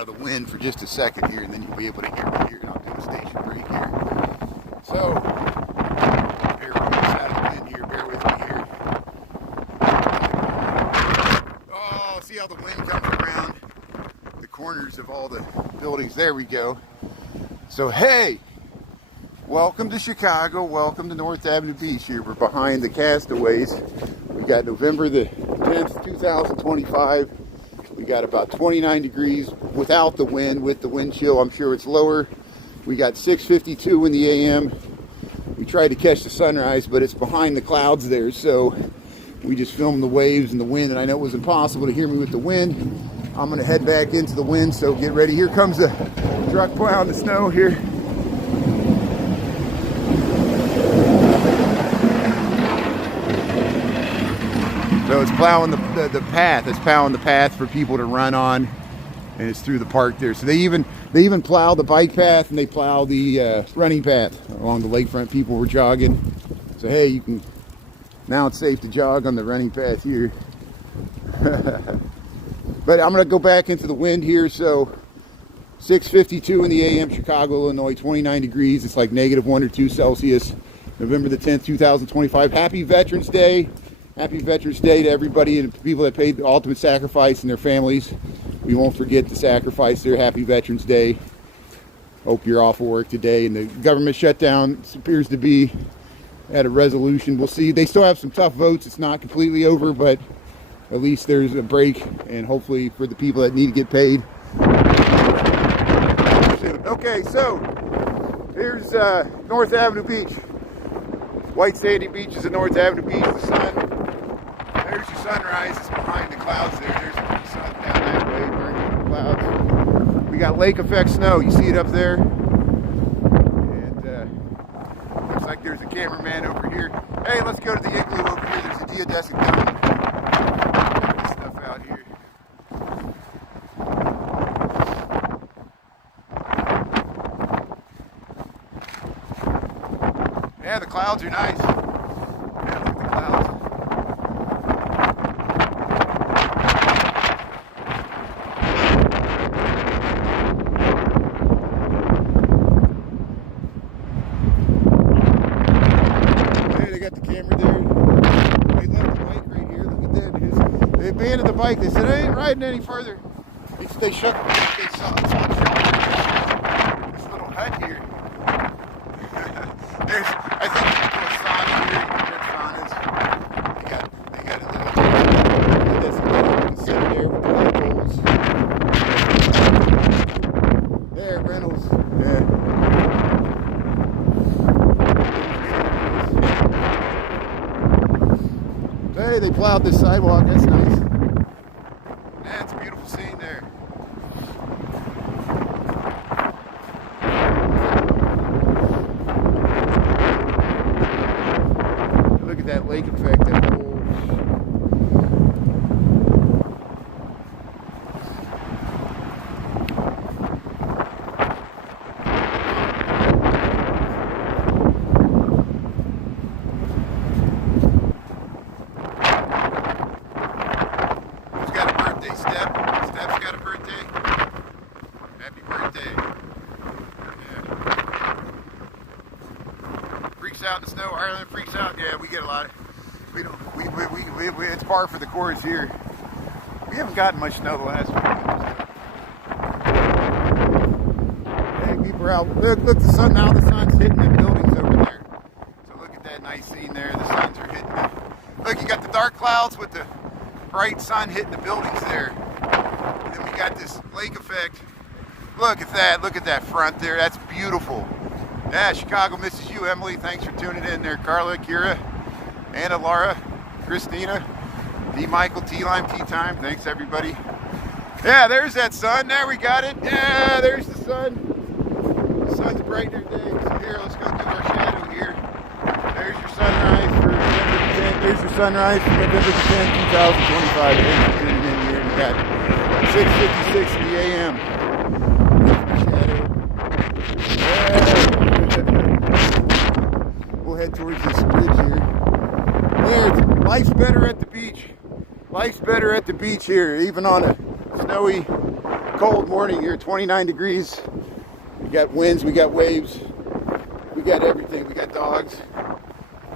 out of the wind for just a second here, and then you'll be able to hear me here, and I'll do a station break here. So, bear with me out of the wind here, bear with me here. Oh, see how the wind comes around the corners of all the buildings. There we go. So, hey, welcome to Chicago. Welcome to North Avenue Beach here. We're behind the Castaways. We got November the 10th, 2025. We got about 29 degrees without the wind. With the wind chill, I'm sure it's lower. We got 6:52 in the AM. We tried to catch the sunrise, but it's behind the clouds there, so we just filmed the waves and the wind, and I know it was impossible to hear me with the wind. I'm going to head back into the wind, so get ready. Here comes the truck plowing the snow here. So it's plowing the path. It's plowing the path for people to run on, and it's through the park there. So they even plow the bike path, and they plow the running path along the lakefront. People were jogging. So hey, you can now it's safe to jog on the running path here. But I'm going to go back into the wind here. So 6:52 in the AM, Chicago, Illinois, 29 degrees. It's like -1 or 2 Celsius. November the 10th, 2025. Happy Veterans Day. Happy Veterans Day to everybody and people that paid the ultimate sacrifice and their families. We won't forget the sacrifice there. Happy Veterans Day. Hope you're off of work today. And the government shutdown appears to be at a resolution. We'll see. They still have some tough votes. It's not completely over, but at least there's a break. And hopefully for the people that need to get paid. Okay, so here's North Avenue Beach. White sandy beaches of North Avenue Beach. The sun. There's your sunrise. It's behind the clouds there. There's the sun down that way, burning the clouds. We got lake effect snow. You see it up there? And looks like there's a cameraman over here. Hey, let's go to the igloo over here. There's a geodesic dome. Stuff out here. Yeah, the clouds are nice. Yeah, look at the clouds. Hey, they got the camera there. They left the bike right here. Look at that. They abandoned the bike. They said, I ain't riding any further. They shook. They saw this little hut here. There's, I think people are sauna here, you can rent saunas. They got a little, you can sit there with the light poles. There, rentals. Yeah. Hey, they plowed this sidewalk, that's nice. Yeah, it's a beautiful scene there. That lake effect, that whole who's got a birthday? Steph's got a birthday. Happy birthday. Yeah. Freaks out in the snow. Ireland freaks out. Yeah, we get a lot. It's par for the course here. We haven't gotten much snow the last few days. Hey, people are out. Look, the sun. Now the sun's hitting the buildings over there. So look at that nice scene there. The suns are hitting it. Look, you got the dark clouds with the bright sun hitting the buildings there. And then we got this lake effect. Look at that. Look at that front there. That's beautiful. Yeah, Chicago misses you, Emily. Thanks for tuning in there. Carla, Kira, Anna, Laura, Christina, D. Michael, T-Lime, T-Time. Thanks, everybody. Yeah, there's that sun. There, we got it. Yeah, there's the sun. The sun's brighter today. So here, let's go do our shadow here. There's your sunrise for November the 10th. There's your sunrise for November the 10th, 2025. Thanks for tuning in here. We got 6:56 in the AM. We'll head towards this bridge here. There, life's better at the beach. Life's better at the beach here, even on a snowy, cold morning here, 29 degrees. We got winds, we got waves, we got everything. We got dogs.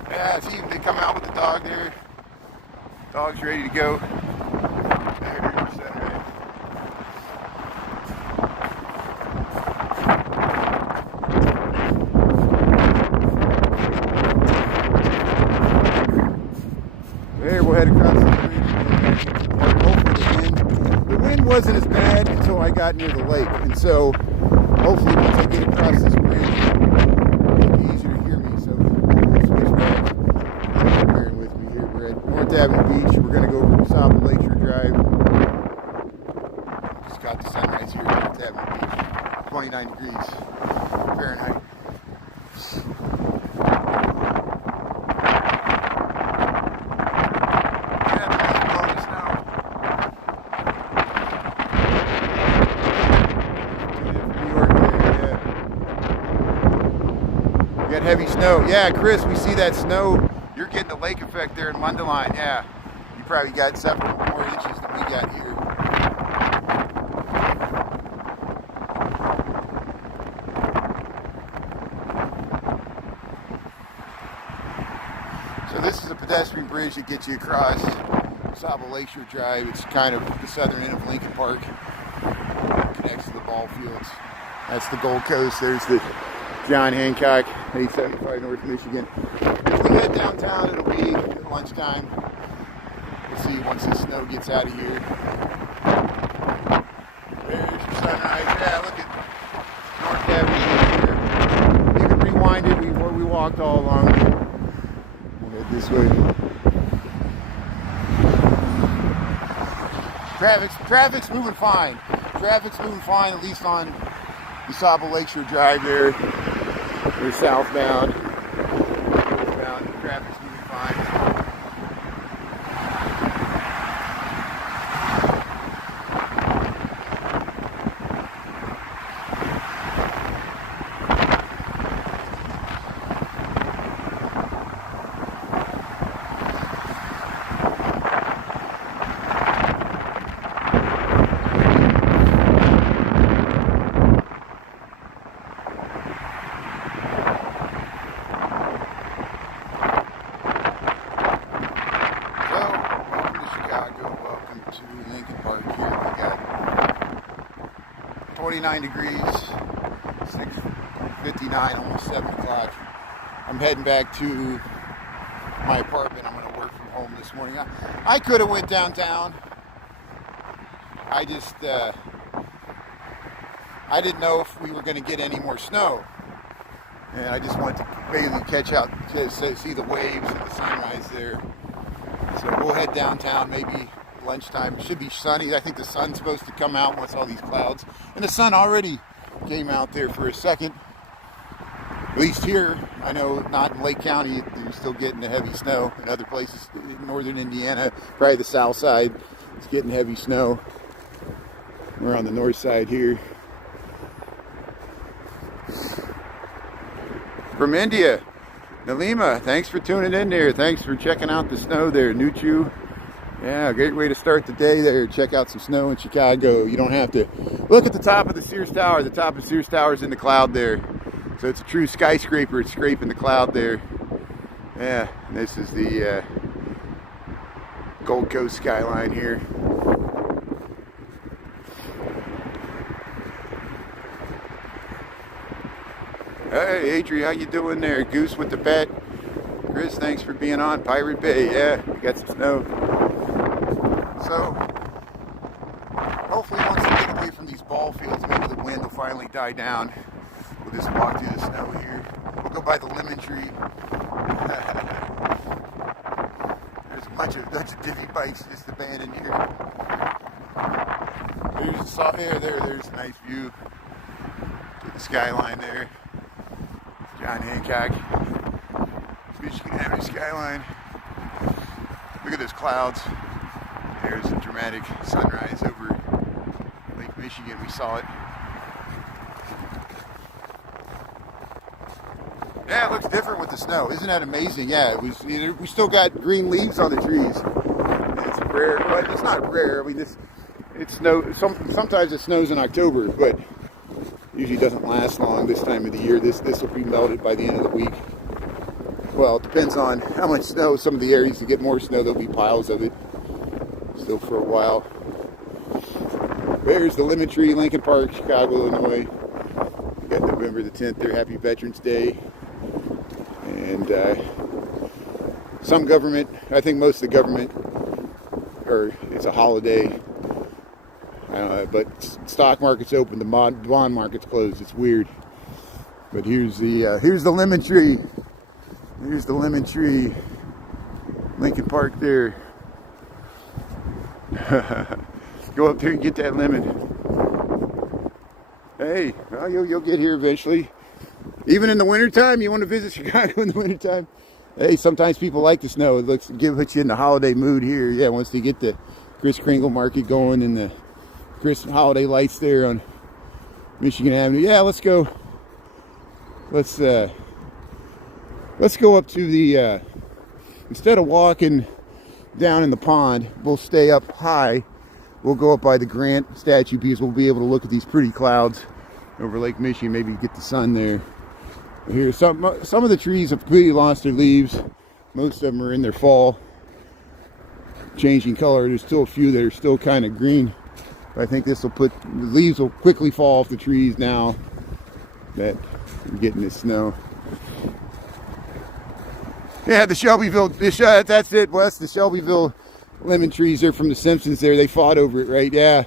Yeah, see, they come out with the dog there. Dog's ready to go. There's Saturday. There, we'll head across the bridge. Hopefully the wind wasn't as bad until I got near the lake. And so, hopefully once I get across this bridge, it'll be easier to hear me. So, we'll switch back. Bearing with me here. We're at North Avenue Beach. We're going to go over to South Lakeshore Drive. Just got the sunrise here at North Avenue Beach. 29 degrees Fahrenheit. Heavy snow. Yeah, Chris, we see that snow. You're getting the lake effect there in Mundelein. Yeah, you probably got several more inches than we got here. So this is a pedestrian bridge that gets you across Saba Lakeshore Drive. It's kind of the southern end of Lincoln Park. It connects to the ball fields. That's the Gold Coast. There's the John Hancock, 875 North Michigan. If we head downtown, it'll be at lunchtime. We'll see once the snow gets out of here. There's your sunrise. Yeah, look at North Avenue here. You can rewind it where we walked all along. We'll head this way. Traffic's moving fine. Traffic's moving fine, at least on the Saba Lakeshore Drive there. We're southbound. Northbound. Traffic's moving fine. Lincoln Park here. We got 29 degrees, 6:59, almost 7 o'clock. I'm heading back to my apartment. I'm going to work from home this morning. I could have went downtown. I just, I didn't know if we were going to get any more snow. And I just wanted to basically catch out, to see the waves and the sunrise there. So we'll head downtown maybe lunchtime. It should be sunny. I think the sun's supposed to come out once all these clouds. And the sun already came out there for a second. At least here, I know not in Lake County, you're still getting the heavy snow. In other places, in northern Indiana, probably the south side, it's getting heavy snow. We're on the north side here. From India, Nalima, thanks for tuning in there. Thanks for checking out the snow there, Nuchu. Yeah, great way to start the day there. Check out some snow in Chicago. You don't have to look at the top of the Sears Tower. The top of Sears Tower is in the cloud there. So it's a true skyscraper. It's scraping the cloud there. Yeah, this is the Gold Coast skyline here. Hey, Adri, how you doing there? Goose with the pet. Chris, thanks for being on. Pirate Bay, yeah, we got some snow. So, hopefully once we get away from these ball fields, maybe the wind will finally die down. We'll just walk through the snow here. We'll go by the lemon tree. There's a bunch of divvy bikes just abandoned here. There's a soft air there. There's a nice view to the skyline there. John Hancock, Michigan Avenue skyline. Look at those clouds. There's a dramatic sunrise over Lake Michigan. We saw it. Yeah, it looks different with the snow. Isn't that amazing? Yeah, we still got green leaves on the trees. It's rare, but it's not rare. I mean, it snows. Sometimes it snows in October, but usually doesn't last long this time of the year. This will be melted by the end of the week. Well, it depends on how much snow. Some of the areas that get more snow, there'll be piles of it still for a while. There's the lemon tree, Lincoln Park, Chicago, Illinois. We got November the 10th there. Happy Veterans Day. And some government, I think most of the government, or it's a holiday. But stock market's open, the bond market's closed. It's weird. But here's the lemon tree. Here's the lemon tree. Lincoln Park there. Go up there and get that lemon. Hey, well, you'll get here eventually. Even in the wintertime, you want to visit Chicago in the wintertime? Hey, sometimes people like the snow. It puts you in the holiday mood here. Yeah, once they get the Kris Kringle Market going and the Christmas holiday lights there on Michigan Avenue. Yeah, let's go. Let's go up to the, instead of walking down in the pond, we'll stay up high. We'll go up by the Grant statue because we'll be able to look at these pretty clouds over Lake Michigan, maybe get the sun there. Here, some of the trees have completely lost their leaves. Most of them are in their fall, changing color. There's still a few that are still kind of green. But I think the leaves will quickly fall off the trees now that we're getting this snow. Yeah, the Shelbyville, that's it, Wes. The Shelbyville lemon trees are from The Simpsons there. They fought over it, right? Yeah.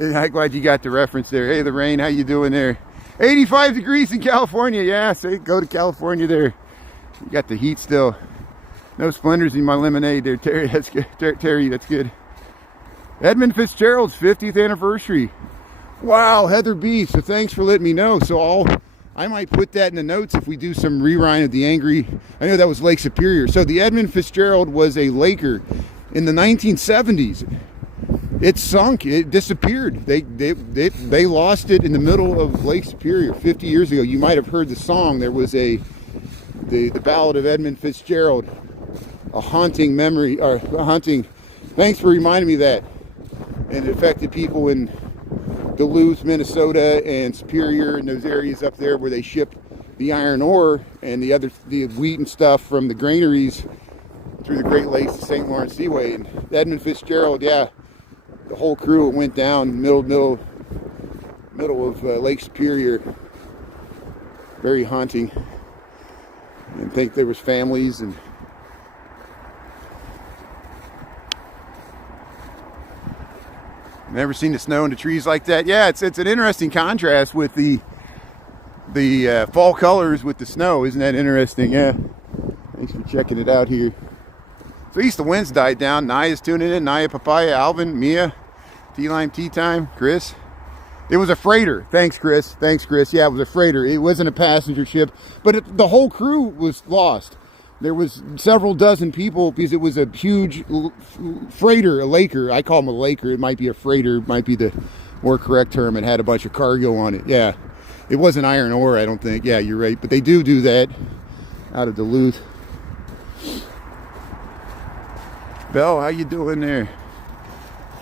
I'm glad you got the reference there. Hey, Lorraine, how you doing there? 85 degrees in California. Yeah, so go to California there. You got the heat still. No splendors in my lemonade there, Terry. That's good. Terry, that's good. Edmund Fitzgerald's 50th anniversary. Wow, Heather B. So thanks for letting me know. So I might put that in the notes if we do some rewrite of the Angry. I know that was Lake Superior. So the Edmund Fitzgerald was a Laker in the 1970s. It sunk. It disappeared. They lost it in the middle of Lake Superior 50 years ago. You might have heard the song. There was the Ballad of Edmund Fitzgerald, a haunting memory, or a haunting. Thanks for reminding me of that. And it affected people in Duluth, Minnesota, and Superior, and those areas up there where they ship the iron ore and the wheat and stuff from the granaries through the Great Lakes to St. Lawrence Seaway. And Edmund Fitzgerald, yeah, the whole crew went down middle of Lake Superior. Very haunting. And I think there was families and never seen the snow in the trees like that. Yeah, it's an interesting contrast with the fall colors with the snow. Isn't that interesting? Yeah. Thanks for checking it out here. So at least the winds died down. Naya's tuning in. Naya, Papaya, Alvin, Mia, T-Lime, Tea Time, Chris. It was a freighter. Thanks, Chris. Thanks, Chris. Yeah, it was a freighter. It wasn't a passenger ship, but the whole crew was lost. There was several dozen people because it was a huge freighter, a Laker. I call them a Laker. It might be a freighter. It might be the more correct term. It had a bunch of cargo on it. Yeah. It wasn't iron ore, I don't think. Yeah, you're right. But they do that out of Duluth. Bell, how you doing there?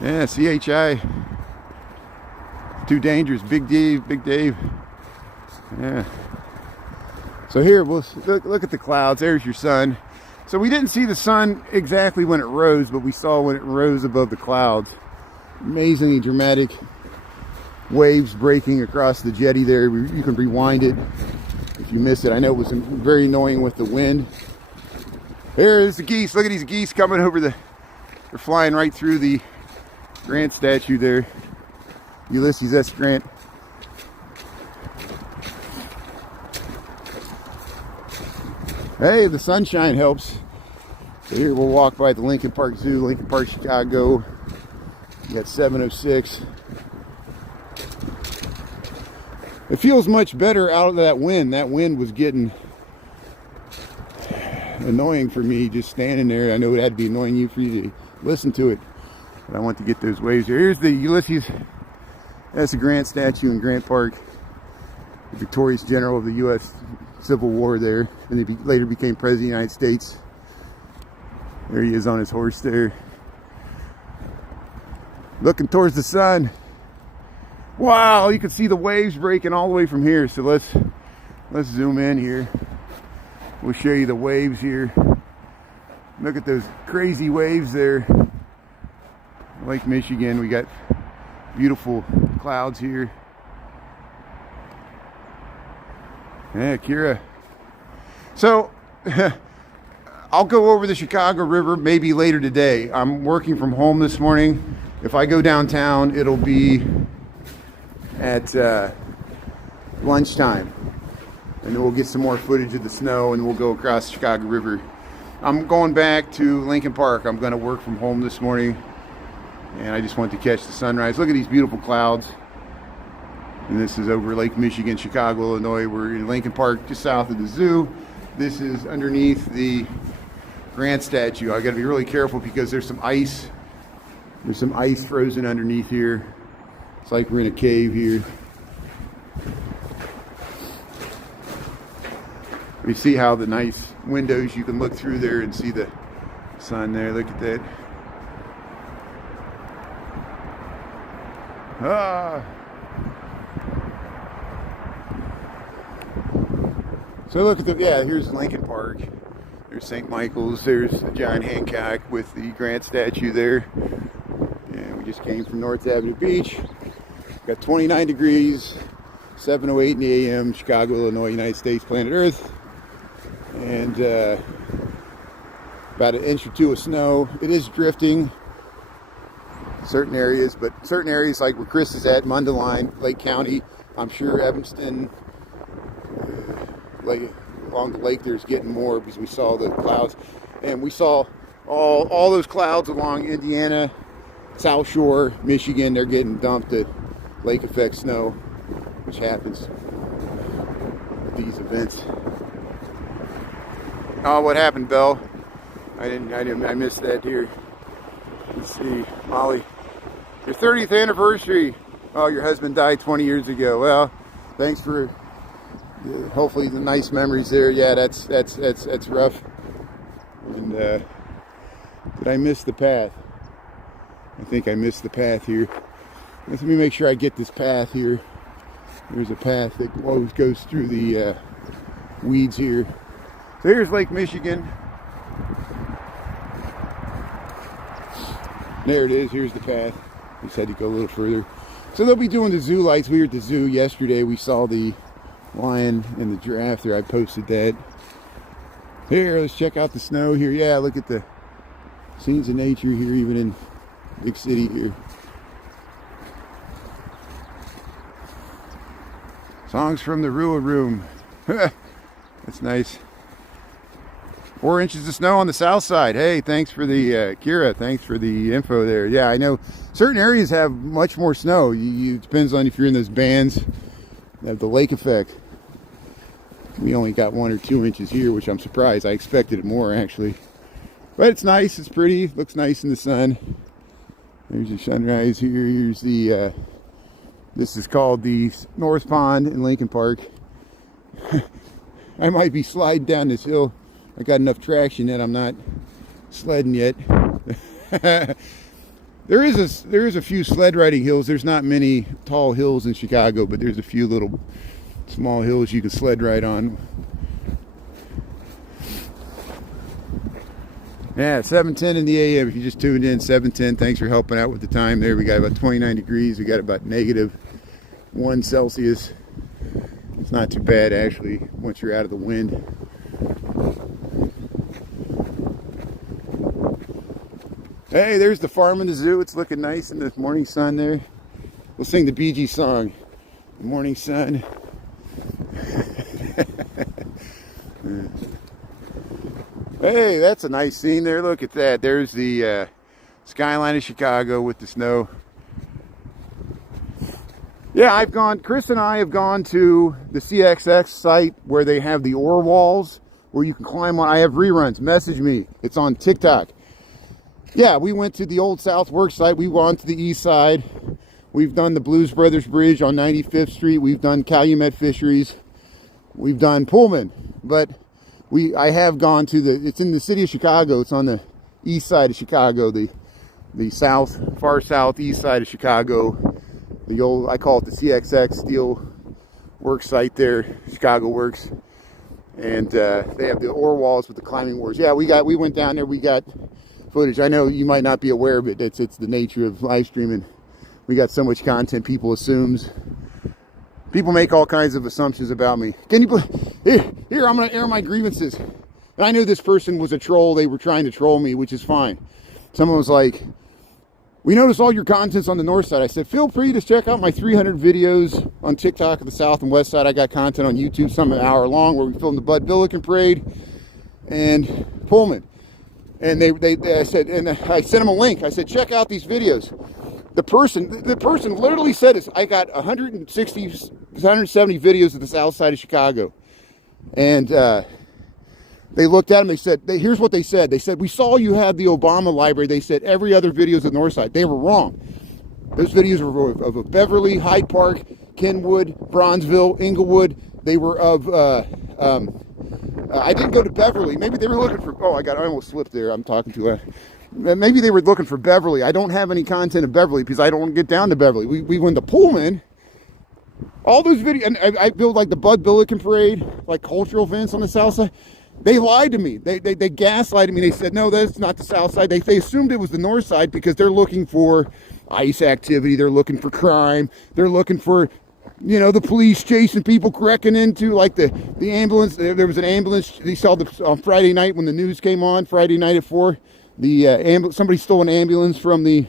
Yeah, CHI. Too dangerous. Big Dave. Yeah. So here, we'll look at the clouds. There's your sun. So we didn't see the sun exactly when it rose, but we saw when it rose above the clouds. Amazingly dramatic waves breaking across the jetty there. You can rewind it if you missed it. I know it was very annoying with the wind. There's the geese. Look at these geese coming over they're flying right through the Grant statue there. Ulysses S. Grant. Hey, the sunshine helps. So here we'll walk by the Lincoln Park Zoo, Lincoln Park, Chicago. You got 706. It feels much better out of that wind. That wind was getting annoying for me just standing there. I know it had to be annoying you for you to listen to it. But I want to get those waves here. Here's the Ulysses. That's the Grant statue in Grant Park. The victorious general of the U.S. Civil War there. And he later became president of the United States. There he is on his horse there. looking towards the sun. Wow, you can see the waves breaking all the way from here. So let's zoom in here. We'll show you the waves here. Look at those crazy waves there. Lake Michigan, we got beautiful clouds here. Yeah, Kira. So, I'll go over the Chicago River maybe later today. I'm working from home this morning. If I go downtown, it'll be at lunchtime. And then we'll get some more footage of the snow and we'll go across the Chicago River. I'm going back to Lincoln Park. I'm going to work from home this morning. And I just wanted to catch the sunrise. Look at these beautiful clouds. And this is over Lake Michigan, Chicago, Illinois. We're in Lincoln Park, just south of the zoo. This is underneath the Grant statue. I got to be really careful because there's some ice. There's some ice frozen underneath here. It's like we're in a cave here. You see how the nice windows you can look through there and see the sun there. Look at that. Ah. So look at the, yeah, here's Lincoln Park. There's St. Michael's. There's John Hancock with the Grant statue there. And we just came from North Avenue Beach. Got 29 degrees, 7:08 in the a.m., Chicago, Illinois, United States, planet Earth. And about an inch or two of snow. It is drifting certain areas, but certain areas like where Chris is at, Mundelein, Lake County, I'm sure Evanston, like along the lake, there's getting more because we saw the clouds, and we saw all those clouds along Indiana, South Shore, Michigan. They're getting dumped at lake effect snow, which happens at these events. Oh, what happened, Belle? I missed that here. Let's see, Molly. Your 30th anniversary. Oh, your husband died 20 years ago. Well, thanks for hopefully the nice memories there. Yeah, that's rough. And did I miss the path? I think I missed the path here. Let me make sure I get this path here. There's a path that always goes through the weeds here. So here's Lake Michigan. There it is. Here's the path. We just had to go a little further. So they'll be doing the zoo lights. We were at the zoo yesterday. We saw the lion and the giraffe there. I posted that. Here, let's check out the snow here. Yeah, look at the scenes of nature here, even in big city here. Songs from the Rua Room. That's nice. 4 inches of snow on the south side. Hey, thanks for the, Kira, thanks for the info there. Yeah, I know certain areas have much more snow. It depends on if you're in those bands that have the lake effect. We only got 1 or 2 inches here, which I'm surprised. I expected more, actually. But it's nice, it's pretty, looks nice in the sun. There's the sunrise here. Here's the, this is called the North Pond in Lincoln Park. I might be sliding down this hill. I got enough traction that I'm not sledding yet. There is a few sled riding hills. There's not many tall hills in Chicago, but there's a few little small hills you can sled ride on. Yeah, 7:10 in the a.m. If you just tuned in, 7:10. Thanks for helping out with the time there. We got about 29 degrees. We got about -1 Celsius. It's not too bad, actually, once you're out of the wind. Hey, there's the farm and the zoo. It's looking nice in the morning sun there. We'll sing the Bee Gees song. The morning sun. Hey, that's a nice scene there. Look at that. There's the skyline of Chicago with the snow. Yeah, Chris and I have gone to the CXX site where they have the ore walls where you can climb on. I have reruns. Message me. It's on TikTok. Yeah, we went to the Old South Work site. We went to the east side. We've done the Blues Brothers Bridge on 95th Street. We've done Calumet Fisheries. We've done Pullman. But I have gone to it's in the city of Chicago. It's on the east side of Chicago, the the far southeast side of Chicago. The old, I call it the CXX Steel Works site there, Chicago Works. And they have the ore walls with the climbing walls. Yeah, we went down there, we got footage. I know you might not be aware of it. It's the nature of live streaming. We got so much content, people make all kinds of assumptions about me. Can you here I'm gonna air my grievances. And I knew this person was a troll. They were trying to troll me, which is fine. Someone was like, we noticed all your content's on the north side. I said, feel free to check out my 300 videos on TikTok of the south and west side. I got content on YouTube, some an hour long, where we filmed the Bud Billiken Parade and Pullman. And I said, and I sent them a link. I said, check out these videos. The person literally said this. I got 170 videos of the south side of Chicago. And they looked at them, they said, here's what they said. They said, we saw you had the Obama library. They said every other video is the north side. They were wrong. Those videos were of Beverly, Hyde Park, Kenwood, Bronzeville, Inglewood. They were of, I didn't go to Beverly. Maybe they were looking for, I almost slipped there. I'm talking too loud. Maybe they were looking for Beverly. I don't have any content of Beverly because I don't want to get down to Beverly. We went to Pullman. All those videos, and I built like the Bud Billiken Parade, like cultural events on the south side. They lied to me. They gaslighted me. They said, no, that's not the south side. They assumed it was the north side because they're looking for ICE activity. They're looking for crime. They're looking for, the police chasing people, wrecking into like the ambulance. There was an ambulance. They saw on Friday night when the news came on, Friday night at 4, somebody stole an ambulance from the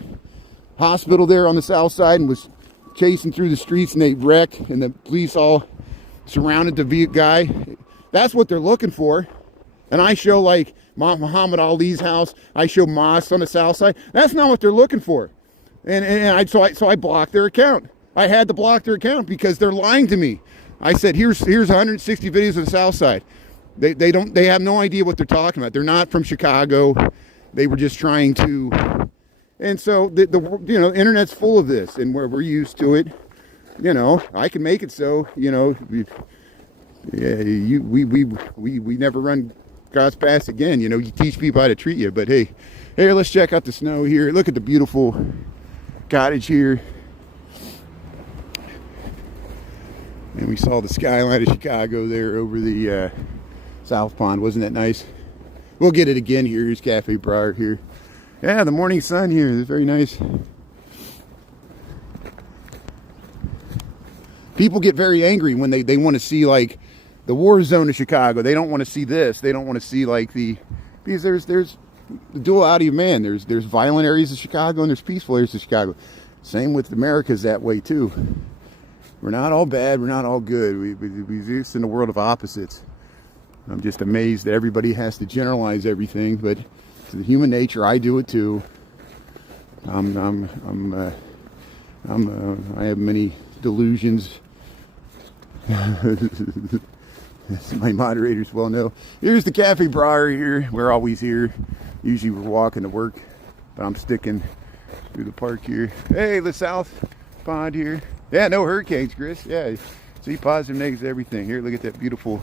hospital there on the south side and was chasing through the streets, and they wrecked, and the police all surrounded the guy. That's what they're looking for. And I show like Muhammad Ali's house. I show mosques on the south side. That's not what they're looking for. So I blocked their account. I had to block their account because they're lying to me. I said, here's 160 videos of the south side. They have no idea what they're talking about. They're not from Chicago. They were just trying to. And so the internet's full of this, and we're used to it. I can make it so. We never run God's pass again. You teach people how to treat you. But hey, here, let's check out the snow here. Look at the beautiful cottage here. And we saw the skyline of Chicago there over the South Pond. Wasn't that nice? We'll get it again here. Here's Cafe Briar here. Yeah, the morning sun here is very nice. People get very angry when they want to see like the war zone of Chicago. They don't want to see this. They don't want to see like because there's the duality of man. There's violent areas of Chicago and there's peaceful areas of Chicago. Same with America's that way too. We're not all bad. We're not all good. We exist in a world of opposites. I'm just amazed that everybody has to generalize everything, but it's the human nature. I do it too. I have many delusions. As my moderators well know. Here's the Cafe Briar here. We're always here. Usually we're walking to work, but I'm sticking through the park here. Hey, the South Pond here. Yeah, no hurricanes, Chris. Yeah, see positive, negatives, everything. Here, look at that beautiful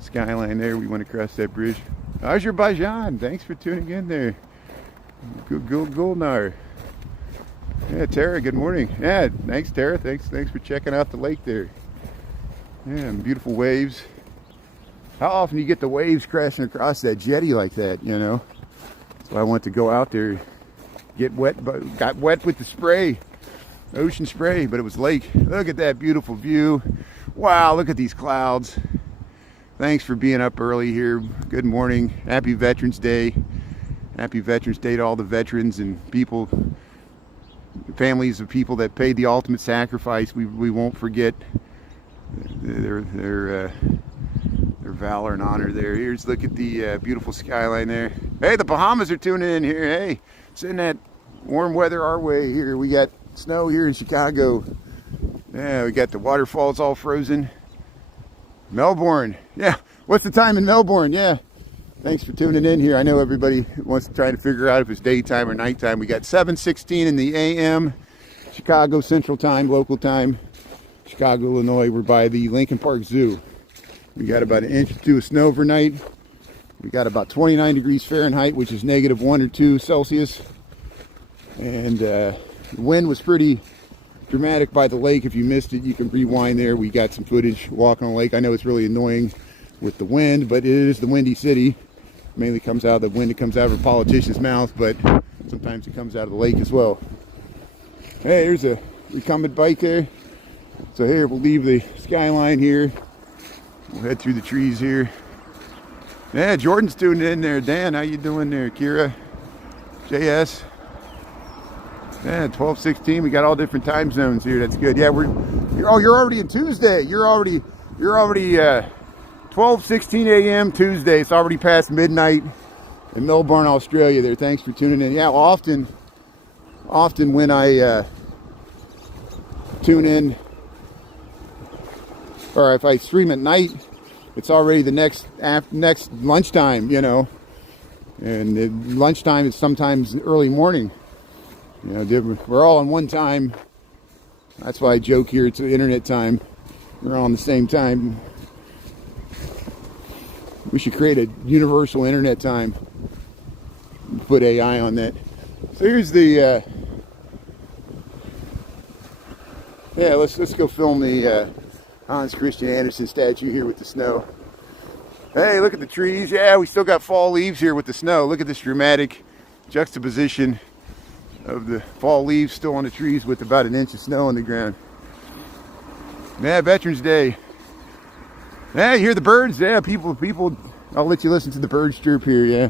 skyline there. We went across that bridge. Azerbaijan, thanks for tuning in there. Gulnar. Yeah, Tara, good morning. Yeah, thanks, Tara. Thanks for checking out the lake there. Yeah, beautiful waves. How often do you get the waves crashing across that jetty like that, So I want to go out there, get wet, but got wet with the spray. Ocean spray, but it was lake. Look at that beautiful view. Wow, look at these clouds. Thanks for being up early here. Good morning. Happy Veterans Day. Happy Veterans Day to all the veterans and people, families of people that paid the ultimate sacrifice. We won't forget their valor and honor there. Here's look at the beautiful skyline there. Hey, the Bahamas are tuning in here. Hey, send that warm weather our way here. We got snow here in Chicago. Yeah, we got the waterfalls all frozen. Melbourne. Yeah, what's the time in Melbourne? Yeah, thanks for tuning in here. I know everybody wants to try to figure out if it's daytime or nighttime. We got 7:16 in the a.m. Chicago Central Time, local time. Chicago, Illinois. We're by the Lincoln Park Zoo. We got about an inch or two of snow overnight. We got about 29 degrees Fahrenheit, which is -1 or 2 Celsius. And the wind was pretty dramatic by the lake. If you missed it, you can rewind there. We got some footage walking on the lake. I know it's really annoying with the wind, but it is the Windy City. Mainly comes out of the wind, it comes out of a politician's mouth, but sometimes it comes out of the lake as well. Hey, here's a recumbent bike there. So here, we'll leave the skyline here. We'll head through the trees here. Yeah, Jordan's tuning in there. Dan, how you doing there? Kira, JS. Yeah, 12:16. We got all different time zones here. That's good. Yeah, you're already in Tuesday. You're already 12:16 a.m. Tuesday. It's already past midnight in Melbourne, Australia. There. Thanks for tuning in. Yeah, often when I tune in, or if I stream at night, it's already the next lunchtime, you know. And lunchtime is sometimes early morning. You know, we're all on one time. That's why I joke here, it's internet time. We're all on the same time. We should create a universal internet time. Put AI on that. So here's the yeah, let's go film the Hans Christian Andersen statue here with the snow. Hey, look at the trees. Yeah, we still got fall leaves here with the snow. Look at this dramatic juxtaposition of the fall leaves still on the trees with about an inch of snow on the ground. Yeah, Veterans Day. Yeah, you hear the birds. Yeah, people. I'll let you listen to the birds chirp here. Yeah.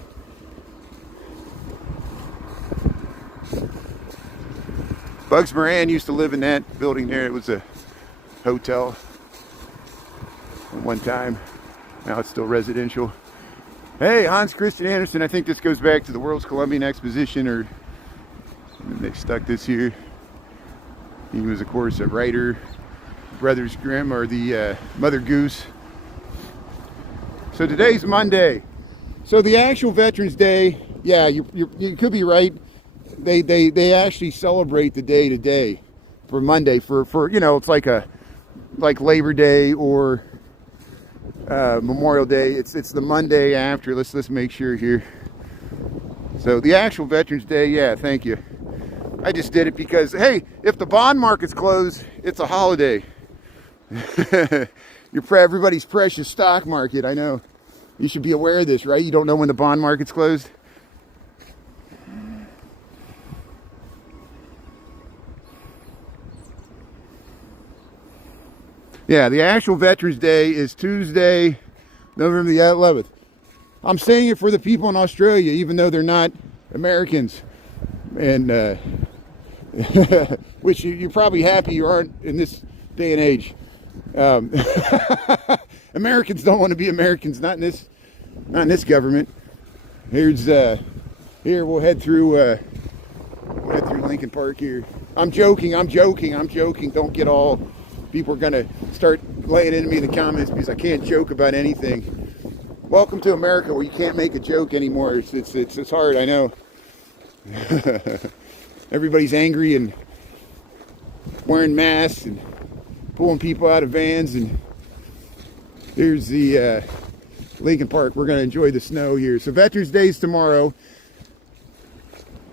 Bugs Moran used to live in that building there. It was a hotel at one time. Now it's still residential. Hey, Hans Christian Andersen. I think this goes back to the World's Columbian Exposition, or they stuck this here. He was, of course, a writer. Brothers Grimm, or the Mother Goose. So today's Monday. So the actual Veterans Day, yeah, you could be right. They actually celebrate the day today for Monday for you know, it's like Labor Day or Memorial Day. It's the Monday after. Let's make sure here. So the actual Veterans Day, yeah, thank you. I just did it because, hey, if the bond market's closed, it's a holiday. Everybody's precious stock market. I know. You should be aware of this, right? You don't know when the bond market's closed. Yeah, the actual Veterans Day is Tuesday, November the 11th. I'm saying it for the people in Australia, even though they're not Americans. And which you're probably happy you aren't in this day and age. Americans don't want to be Americans, not in this government. Here we'll head through Lincoln Park here. I'm joking. Don't get all, people are gonna start laying into me in the comments because I can't joke about anything. Welcome to America, where you can't make a joke anymore. It's hard, I know. Everybody's angry and wearing masks and pulling people out of vans. And here's the Lincoln Park. We're going to enjoy the snow here. So Veterans Day is tomorrow.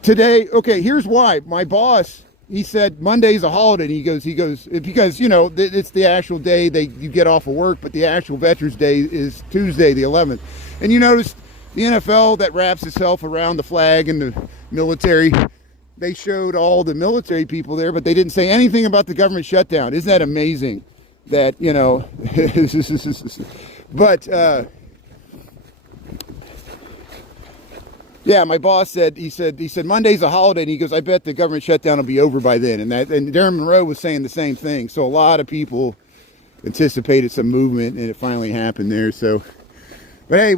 Today, okay, here's why. My boss, he said Monday's a holiday. And he goes because, you know, it's the actual day you get off of work, but the actual Veterans Day is Tuesday the 11th. And you notice the NFL that wraps itself around the flag and the military, they showed all the military people there, but they didn't say anything about the government shutdown. Isn't that amazing? That, you know, but yeah, my boss said, he said Monday's a holiday, and he goes, I bet the government shutdown will be over by then. And Darren Monroe was saying the same thing. So a lot of people anticipated some movement, and it finally happened there. So, but hey,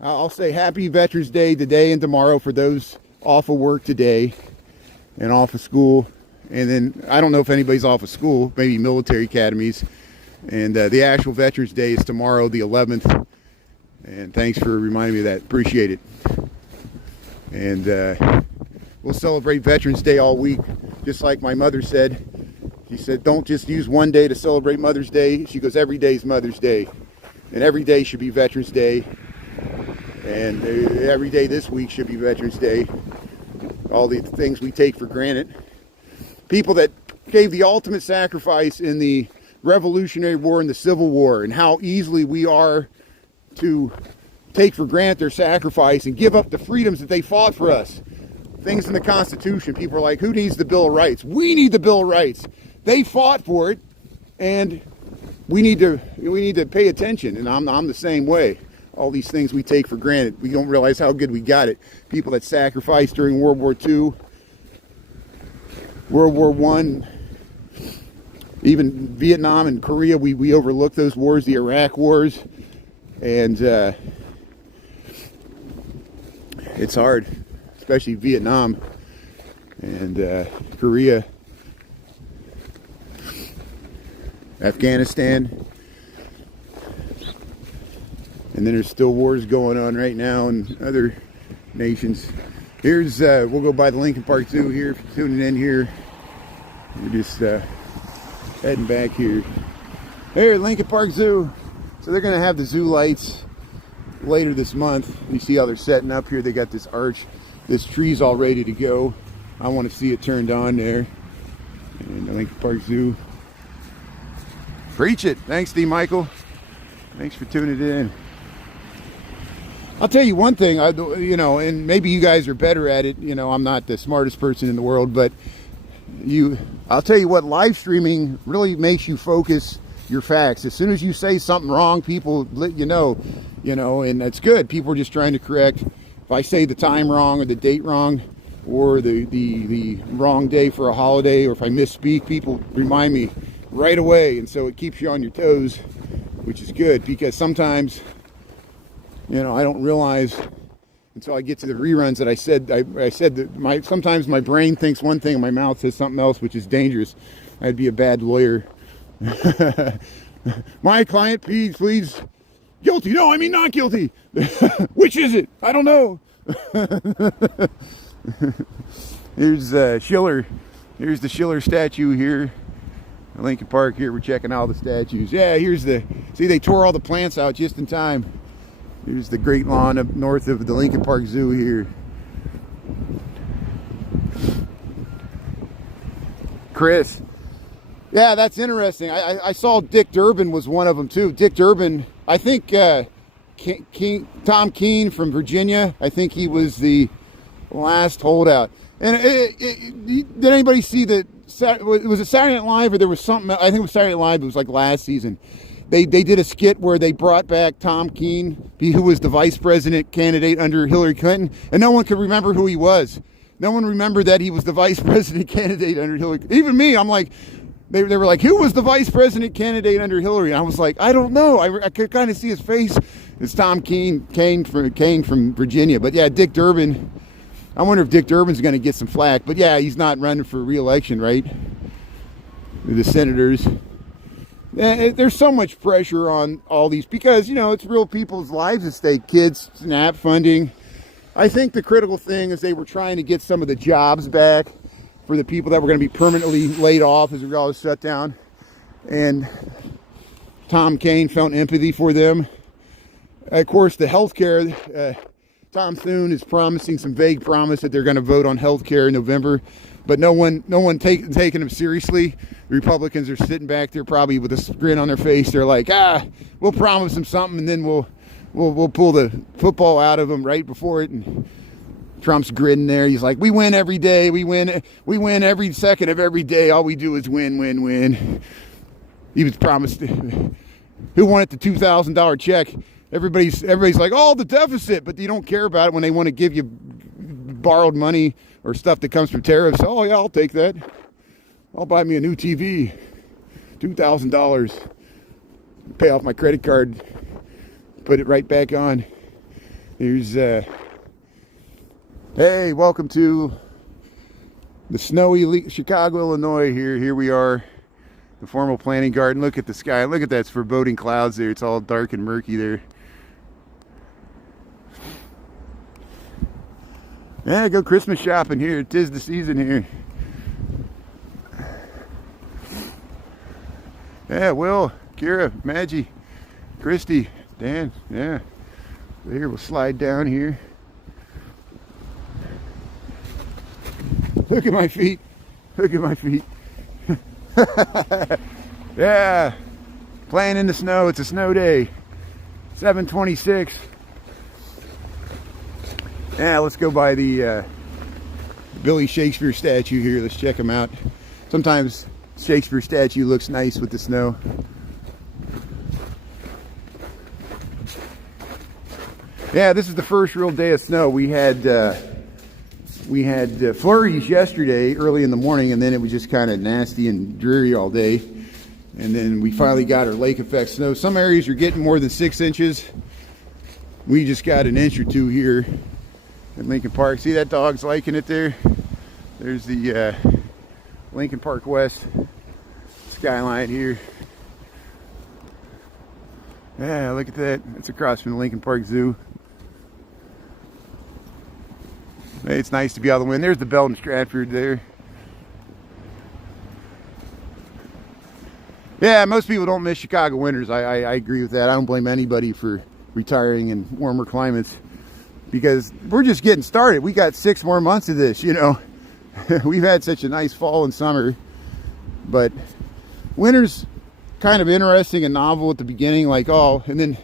I'll say happy Veterans Day today and tomorrow for those off of work today and off of school. And then I don't know if anybody's off of school, maybe military academies. And the actual Veterans Day is tomorrow, the 11th. And thanks for reminding me of that. Appreciate it. And we'll celebrate Veterans Day all week, just like my mother said. She said, don't just use one day to celebrate Mother's Day. She goes, every day is Mother's Day. And every day should be Veterans Day. And every day this week should be Veterans Day. all the things we take for granted. People that gave the ultimate sacrifice in the Revolutionary War and the Civil War, and how easily we are to take for granted their sacrifice and give up the freedoms that they fought for us. Things in the Constitution, people are like, who needs the Bill of Rights? We need the Bill of Rights. They fought for it, and we need to pay attention. And I'm the same way. All these things we take for granted, we don't realize how good we got it. People that sacrificed during World War II, World War I, even Vietnam and Korea, we overlooked those wars, the Iraq wars, and it's hard, especially Vietnam and Korea, Afghanistan, and then there's still wars going on right now in other nations. Here's, we'll go by the Lincoln Park Zoo here, if you're tuning in here. We're just heading back here. Here, Lincoln Park Zoo. So they're going to have the zoo lights later this month. You see how they're setting up here. They got this arch. This tree's all ready to go. I want to see it turned on there. And the Lincoln Park Zoo. Preach it. Thanks, D. Michael. Thanks for tuning in. I'll tell you one thing, and maybe you guys are better at it. I'm not the smartest person in the world, but I'll tell you what, live streaming really makes you focus your facts. As soon as you say something wrong, people let you know, and that's good. People are just trying to correct. If I say the time wrong or the date wrong or the wrong day for a holiday, or if I misspeak, people remind me right away. And so it keeps you on your toes, which is good, because sometimes, I don't realize until I get to the reruns that I said that sometimes my brain thinks one thing and my mouth says something else, which is dangerous. I'd be a bad lawyer. My client pleads guilty. No, I mean not guilty. Which is it? I don't know. Here's Schiller. Here's the Schiller statue here. Lincoln Park here. We're checking all the statues. Yeah, see, they tore all the plants out just in time. Here's the Great Lawn up north of the Lincoln Park Zoo here. Chris. Yeah, that's interesting. I saw Dick Durbin was one of them too. Dick Durbin, I think Tom Keene from Virginia, I think he was the last holdout. And did anybody see that? Was it Saturday Night Live, or there was something? I think it was Saturday Night Live. It was like last season. They did a skit where they brought back Tom Keene, who was the vice president candidate under Hillary Clinton, and no one could remember who he was. No one remembered that he was the vice president candidate under Hillary. Even me, I'm like, they were like, who was the vice president candidate under Hillary? And I was like, I don't know. I could kind of see his face. It's Tom Keene from Virginia. But yeah, Dick Durbin. I wonder if Dick Durbin's going to get some flack. But yeah, he's not running for re-election, right? The senators. There's so much pressure on all these because, it's real people's lives at stake. Kids, SNAP funding. I think the critical thing is they were trying to get some of the jobs back for the people that were going to be permanently laid off as a result of shutdown. And Tom Keene felt empathy for them. Of course, the health care, Tom Thune is promising some vague promise that they're going to vote on health care in November. But no one taking them seriously. The Republicans are sitting back there probably with a grin on their face. They're like, we'll promise them something, and then we'll pull the football out of them right before it. And Trump's grinning there. He's like, we win every day. We win every second of every day. All we do is win, win, win. He was promised. Who wanted the $2,000 check? Everybody's like, oh, the deficit, but you don't care about it when they want to give you borrowed money or stuff that comes from tariffs. Oh yeah, I'll take that. I'll buy me a new TV. $2,000. Pay off my credit card. Put it right back on. Here's hey, welcome to the snowy Chicago, Illinois. Here we are. The formal planting garden. Look at the sky. Look at that foreboding clouds there. It's all dark and murky there. Yeah, go Christmas shopping here. It is the season here. Yeah, Will, Kira, Maggie, Christy, Dan. Yeah. Here, we'll slide down here. Look at my feet. Look at my feet. Yeah. Playing in the snow. It's a snow day. 7:26. Yeah, let's go by the Billy Shakespeare statue here. Let's check him out. Sometimes Shakespeare statue looks nice with the snow. Yeah, this is the first real day of snow. We had flurries yesterday early in the morning, and then it was just kind of nasty and dreary all day. And then we finally got our lake effect snow. Some areas are getting more than 6 inches. We just got an inch or two here at Lincoln Park. See that dog's liking it there? There's the Lincoln Park West skyline here. Yeah, look at that. It's across from the Lincoln Park Zoo. Hey, it's nice to be out of the wind. There's the Belton Stratford there. Yeah, most people don't miss Chicago winters. I agree with that. I don't blame anybody for retiring in warmer climates because we're just getting started. We got 6 more months of this, you know. We've had such a nice fall and summer, but winter's kind of interesting and novel at the beginning, like, oh, and then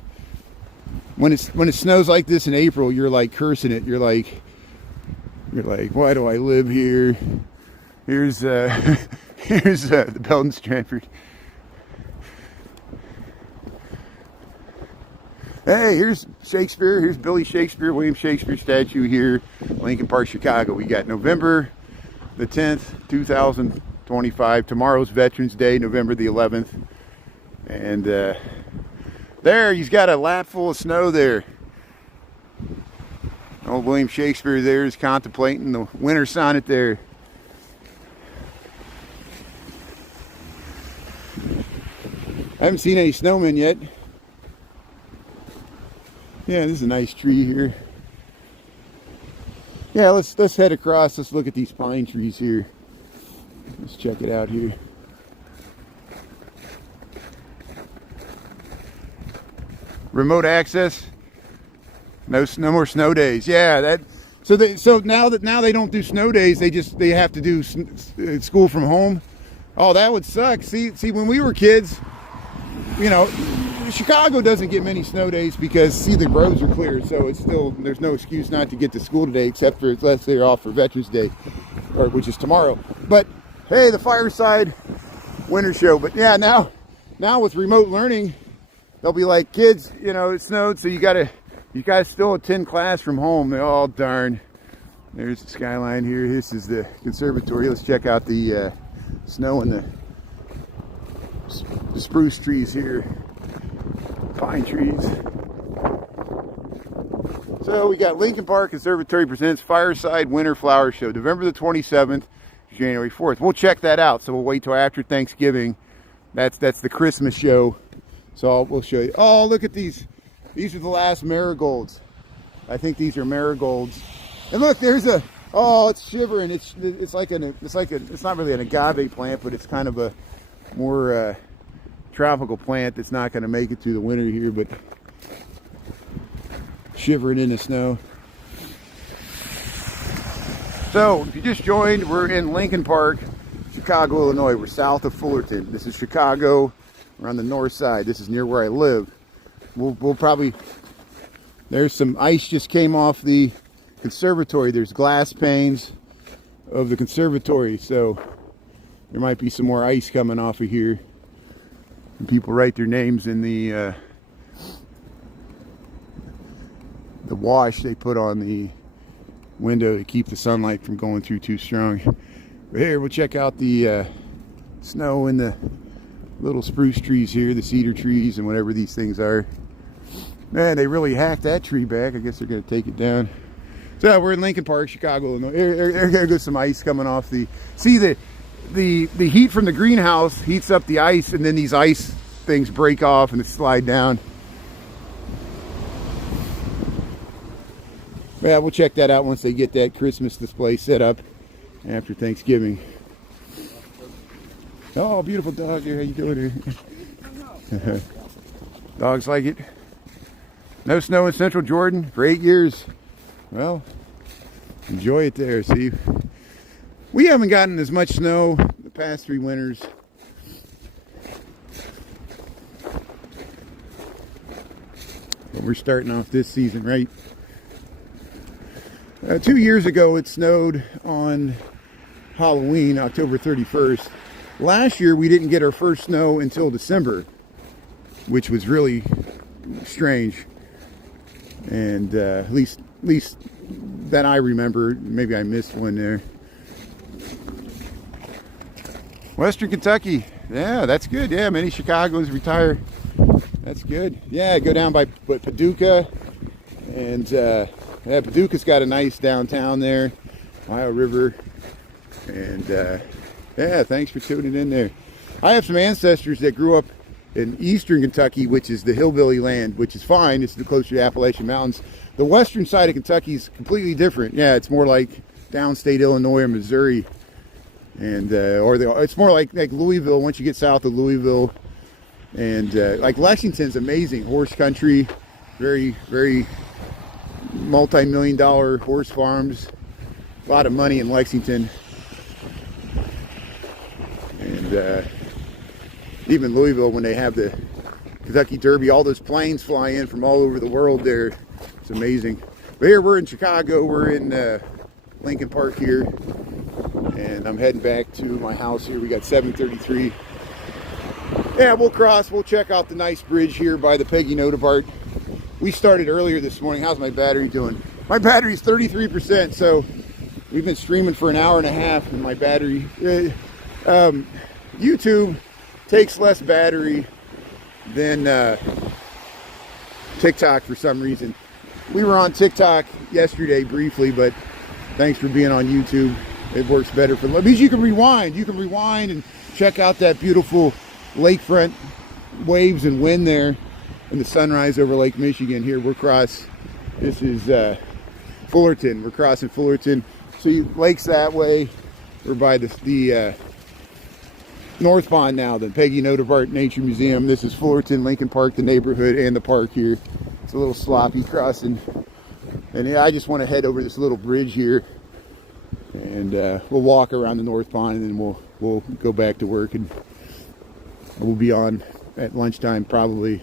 when it snows like this in April, you're like cursing it. You're like, why do I live here? Here's the Belton Stratford. Hey, here's Shakespeare. Here's Billy Shakespeare, William Shakespeare statue here, Lincoln Park, Chicago. We got November the 10th, 2025. Tomorrow's Veterans Day, November the 11th. And there, he's got a lap full of snow there. Old William Shakespeare there is contemplating the winter sonnet there. I haven't seen any snowmen yet. Yeah, this is a nice tree here. Yeah, let's head across. Let's look at these pine trees here. Let's check it out here. Remote access. No more snow days. Yeah, so now they don't do snow days. They have to do school from home. Oh, that would suck. See, when we were kids, you know, Chicago doesn't get many snow days because, see, the roads are clear, so it's still, there's no excuse not to get to school today, except for unless they're off for Veterans Day, which is tomorrow. But hey, the Fireside Winter Show. But yeah, now with remote learning, they'll be like, kids, you know, it snowed, so you guys still attend class from home. They're all darn. There's the skyline here. This is the Conservatory. Let's check out the snow and the spruce trees here. Pine trees. So we got Lincoln Park Conservatory presents Fireside Winter Flower Show, November the 27th, January 4th. We'll check that out. So we'll wait till after Thanksgiving. That's the Christmas show. So we'll show you. Oh, look at these. These are the last marigolds. I think these are marigolds. And look, there's a. Oh, it's shivering. It's not really an agave plant, but it's kind of a more tropical plant that's not going to make it through the winter here, but shivering in the snow. So if you just joined, we're in Lincoln Park, Chicago, Illinois. We're south of Fullerton. This is Chicago. We're on the north side. This is near where I live. We'll probably, there's some ice just came off the conservatory. There's glass panes of the conservatory, so there might be some more ice coming off of here. And people write their names in the wash they put on the window to keep the sunlight from going through too strong. But here, we'll check out the snow and the little spruce trees here, the cedar trees and whatever these things are. Man, they really hacked that tree back. I guess they're going to take it down. So we're in Lincoln Park, Chicago, Illinois. There goes some ice coming off the... See, the heat from the greenhouse heats up the ice, and then these ice things break off and it slide down. Yeah, we'll check that out once they get that Christmas display set up after Thanksgiving. Oh, beautiful dog here. How you doing here? Dogs like it. No snow in Central Jordan for 8 years. Well, enjoy it there. See, We haven't gotten as much snow the past 3 winters. But we're starting off this season right. 2 years ago it snowed on Halloween, October 31st. Last year we didn't get our first snow until December, which was really strange. And at least that I remember. Maybe I missed one there. Western Kentucky, yeah, that's good. Yeah, many Chicagoans retire. That's good. Yeah, go down by Paducah, and yeah, Paducah's got a nice downtown there, Ohio River, and yeah, thanks for tuning in there. I have some ancestors that grew up in eastern Kentucky, which is the hillbilly land, which is fine. It's closer to the Appalachian Mountains. The western side of Kentucky is completely different. Yeah, it's more like downstate Illinois or Missouri. And it's more like Louisville once you get south of Louisville, and like Lexington's amazing horse country, very multi-million-dollar horse farms, a lot of money in Lexington, and even Louisville when they have the Kentucky Derby, all those planes fly in from all over the world there. It's amazing. But here we're in Chicago. We're in Lincoln Park here. And I'm heading back to my house here. We got 733. Yeah, we'll cross. We'll check out the nice bridge here by the Peggy Notebart. We started earlier this morning. How's my battery doing? My battery's 33%, so we've been streaming for an hour and a half, and my battery... YouTube takes less battery than TikTok for some reason. We were on TikTok yesterday briefly, but thanks for being on YouTube. It works better for because you can rewind. You can rewind and check out that beautiful lakefront waves and wind there, and the sunrise over Lake Michigan. Here we're cross. This is Fullerton. We're crossing Fullerton. See lakes that way. We're by the North Pond now. The Peggy Notebart Nature Museum. This is Fullerton, Lincoln Park, the neighborhood, and the park here. It's a little sloppy crossing, and yeah, I just want to head over this little bridge here. And we'll walk around the North Pond, and then we'll go back to work, and we'll be on at lunchtime probably.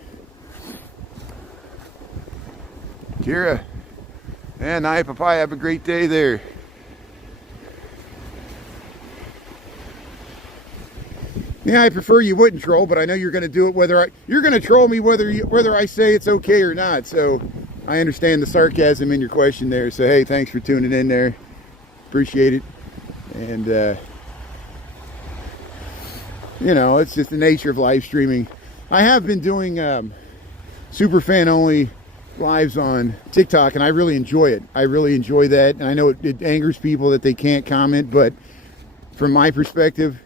Kira and Naya Papaya, have a great day there. Yeah, I prefer you wouldn't troll, but I know you're going to do it you're going to troll me whether I say it's okay or not. So I understand the sarcasm in your question there. So hey, thanks for tuning in there. Appreciate it. And you know, it's just the nature of live streaming. I have been doing super fan only lives on TikTok, and I really enjoy it. I really enjoy that, and I know it angers people that they can't comment, but from my perspective,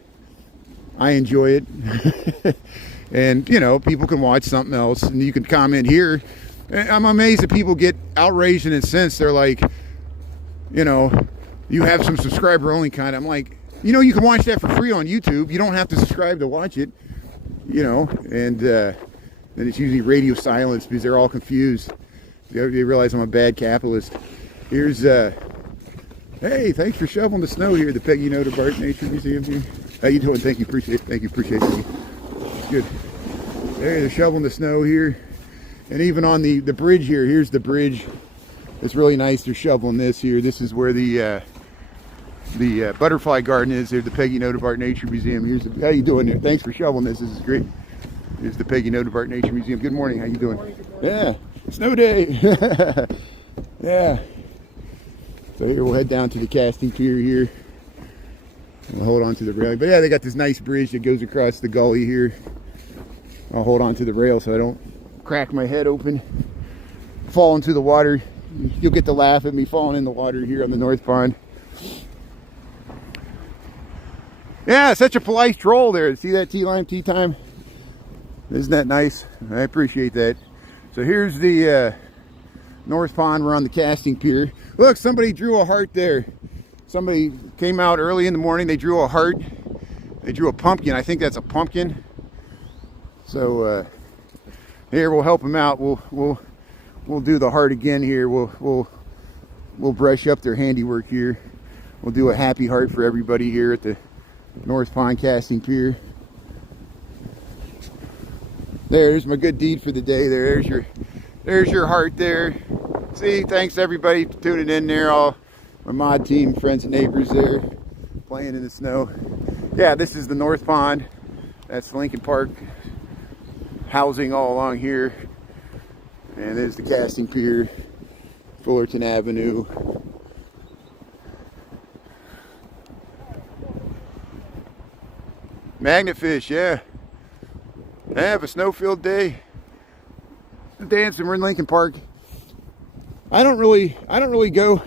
I enjoy it. And you know, people can watch something else, and you can comment here. I'm amazed that people get outraged and incensed. They're like, you know, you have some subscriber only kind. I'm like, you know, you can watch that for free on YouTube. You don't have to subscribe to watch it, you know. And then it's usually radio silence because they're all confused. They realize I'm a bad capitalist. Here's hey, thanks for shoveling the snow here at the Peggy Notebart Nature Museum here. How you doing? Thank you, appreciate it. Thank you, appreciate it. Good. There, they're shoveling the snow here. And even on the bridge here, here's the bridge. It's really nice. They're shoveling this here. This is where the butterfly garden is. There's the Peggy Notebart Nature Museum. How you doing there? Thanks for shoveling this. This is great. Here's the Peggy Notebart Nature Museum. Good morning. How you doing? Good morning. Yeah. Snow day. Yeah. So here we'll head down to the casting pier here. We'll hold on to the rail. But yeah, they got this nice bridge that goes across the gully here. I'll hold on to the rail so I don't crack my head open, fall into the water. You'll get to laugh at me falling in the water here on the North Pond. Yeah, such a polite troll there. See that tea time? Isn't that nice? I appreciate that. So here's the North Pond. We're on the casting pier. Look, somebody drew a heart there. Somebody came out early in the morning. They drew a heart. They drew a pumpkin. I think that's a pumpkin. So here, we'll help them out. We'll do the heart again here. We'll brush up their handiwork here. We'll do a happy heart for everybody here at the North Pond Casting Pier. There's my good deed for the day. There's your heart there. See, thanks everybody for tuning in there. All my mod team, friends and neighbors there playing in the snow. Yeah, this is the North Pond. That's Lincoln Park housing all along here. And there's the casting pier, Fullerton Avenue. Magnet-fish, yeah. Have a snow-filled day. Dancing, we're in Lincoln Park. I don't really go,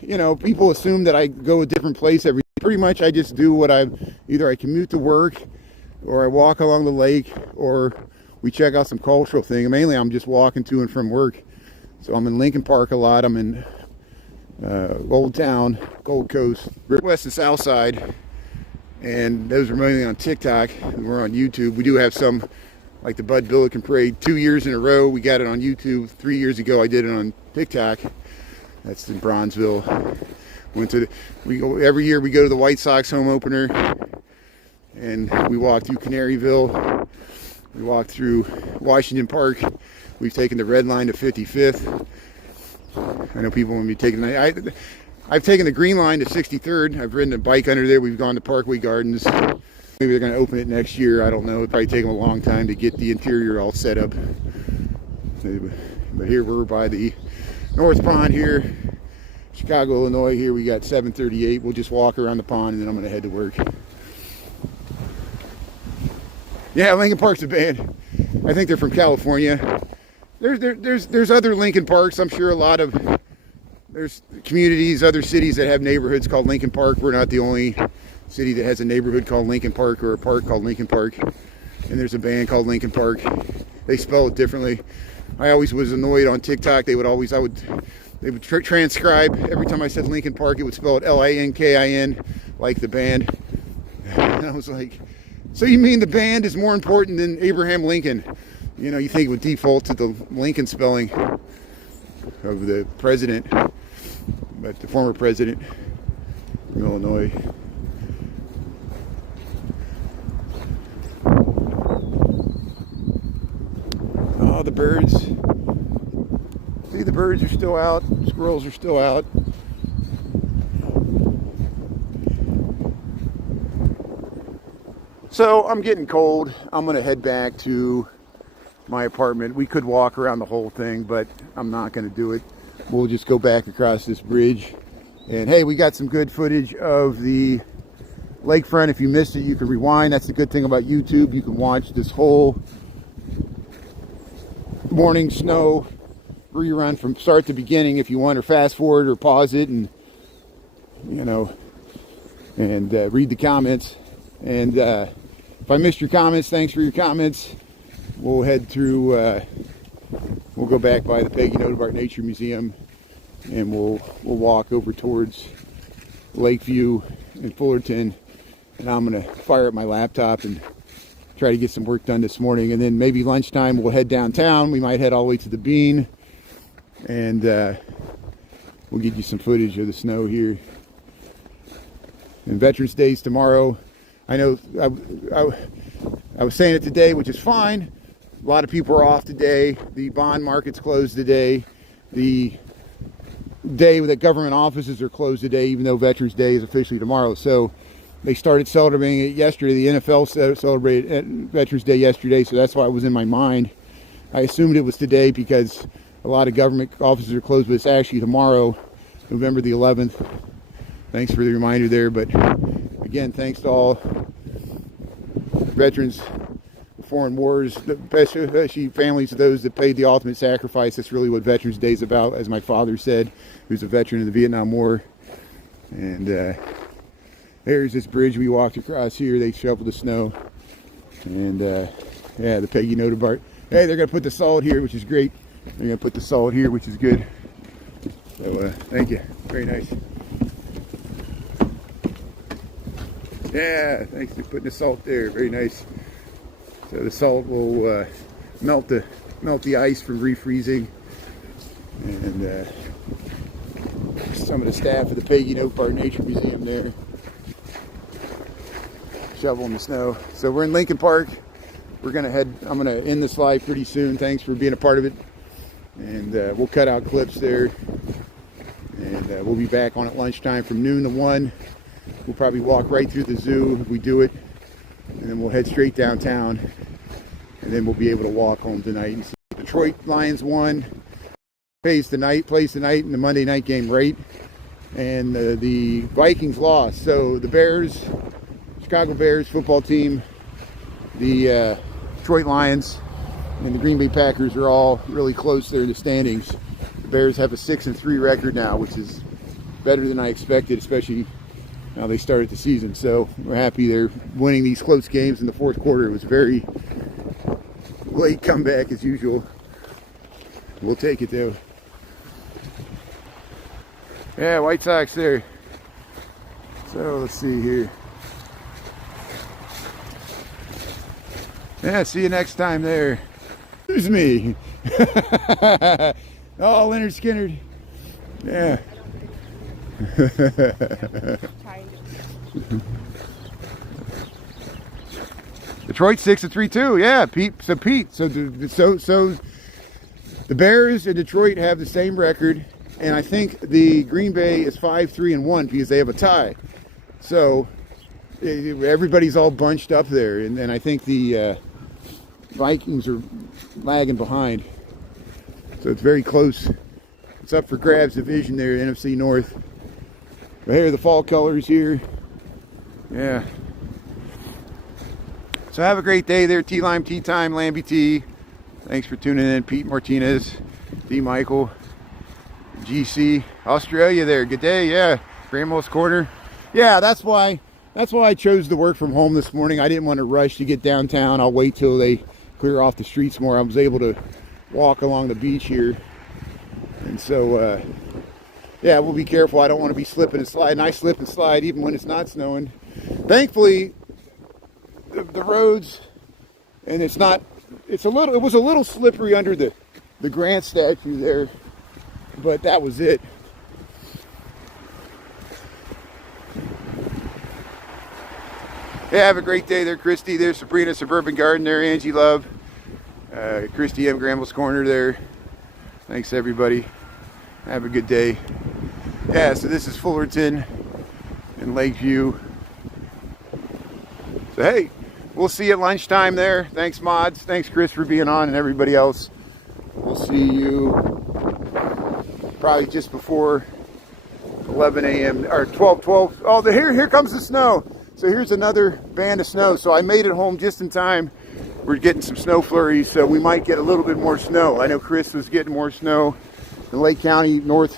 you know, people assume that I go a different place every day. Pretty much I just do what either I commute to work, or I walk along the lake, or we check out some cultural thing. Mainly I'm just walking to and from work. So I'm in Lincoln Park a lot. I'm in Old Town, Gold Coast, West and South Side. And those are mainly on TikTok. We're on YouTube. We do have some, like the Bud Billiken Parade, 2 years in a row. We got it on YouTube. 3 years ago, I did it on TikTok. That's in Bronzeville. Every year we go to the White Sox home opener, and we walk through Canaryville. We walk through Washington Park. We've taken the red line to 55th. I know people want me taking the. I've taken the green line to 63rd. I've ridden a bike under there. We've gone to Parkway Gardens. Maybe they're going to open it next year. I don't know. It'll probably take them a long time to get the interior all set up. But here we're by the North Pond here, Chicago, Illinois. Here we got 738. We'll just walk around the pond and then I'm going to head to work. Yeah, Lincoln Park's a band. I think they're from California. There's other Lincoln Parks. I'm sure there's communities, other cities that have neighborhoods called Lincoln Park. We're not the only city that has a neighborhood called Lincoln Park, or a park called Lincoln Park. And there's a band called Lincoln Park. They spell it differently. I always was annoyed on TikTok. They would transcribe every time I said Lincoln Park. It would spell it Linkin, like the band. And I was like, so you mean the band is more important than Abraham Lincoln? You know, you think it would default to the Lincoln spelling of the president, but the former president from Illinois. Oh, the birds. See, the birds are still out. Squirrels are still out. So I'm getting cold. I'm going to head back to my apartment. We could walk around the whole thing, but I'm not going to do it. We'll just go back across this bridge. And hey, we got some good footage of the lakefront. If you missed it, you can rewind. That's the good thing about YouTube. You can watch this whole morning snow rerun from start to beginning if you want, or fast forward or pause it, and you know, and read the comments. And if I missed your comments, thanks for your comments. We'll head through, we'll go back by the Peggy Nodebart Nature Museum, and we'll walk over towards Lakeview and Fullerton, and I'm going to fire up my laptop and try to get some work done this morning. And then maybe lunchtime we'll head downtown. We might head all the way to the Bean, and we'll get you some footage of the snow here. And Veterans Day is tomorrow. I know I was saying it today, which is fine. A lot of people are off today. The bond market's closed today. The day that government offices are closed today, even though Veterans Day is officially tomorrow. So they started celebrating it yesterday. The NFL celebrated Veterans Day yesterday, so that's why it was in my mind. I assumed it was today because a lot of government offices are closed, but it's actually tomorrow, November the 11th. Thanks for the reminder there. But again, thanks to all veterans, foreign wars, especially families of those that paid the ultimate sacrifice. That's really what Veterans Day is about, as my father said, who's a veteran of the Vietnam War. And there's this bridge we walked across here. They shoveled the snow. And yeah, the Peggy Nodebart. Hey, they're going to put the salt here, which is great. They're going to put the salt here, which is good. So thank you. Very nice. Yeah, thanks for putting the salt there. Very nice. So the salt will melt the ice from refreezing, and some of the staff of the Peggy Oak Park Nature Museum there, shoveling the snow. So we're in Lincoln Park. We're gonna head. I'm gonna end this live pretty soon. Thanks for being a part of it, and we'll cut out clips there, and we'll be back on at lunchtime from noon to 1. We'll probably walk right through the zoo if we do it, and then we'll head straight downtown, and then we'll be able to walk home tonight. And see Detroit Lions won, plays tonight in the Monday night game, right? And the Vikings lost. So the Bears, Chicago Bears football team, the Detroit Lions, and the Green Bay Packers are all really close there in the standings. The Bears have a 6-3 record now, which is better than I expected, especially now they started the season. So we're happy they're winning these close games in the fourth quarter. It was a very late comeback as usual. We'll take it though. Yeah, White Sox there. So let's see here. Yeah, see you next time there. There's me. Oh, Leonard Skinner. Yeah. Detroit 6-3 too. Yeah, Pete. So the Bears and Detroit have the same record, and I think the Green Bay is 5-3-1 because they have a tie. So everybody's all bunched up there, and I think the Vikings are lagging behind. So it's very close. It's up for grabs division there, NFC North. But here are the fall colors here. Yeah. So have a great day there, Tea Lime Tea Time, Lambie Tea. Thanks for tuning in, Pete Martinez, D. Michael, GC, Australia there. Good day, yeah. Grandma's Corner. Yeah, that's why I chose to work from home this morning. I didn't want to rush to get downtown. I'll wait till they clear off the streets more. I was able to walk along the beach here. And so, yeah, we'll be careful. I don't want to be slipping and sliding. I slip and slide even when it's not snowing. Thankfully, the roads, and it was a little slippery under the Grant statue there, but that was it. Yeah, have a great day there, Christy. There's Sabrina, Suburban Garden there, Angie Love, Christy M. Gramble's Corner there. Thanks, everybody. Have a good day. Yeah, so this is Fullerton and Lakeview. So, hey, we'll see you at lunchtime there. Thanks, mods. Thanks, Chris, for being on, and everybody else. We'll see you probably just before 11 a.m. or 12. Oh, here comes the snow. So here's another band of snow. So I made it home just in time. We're getting some snow flurries, so we might get a little bit more snow. I know Chris was getting more snow in Lake County, northern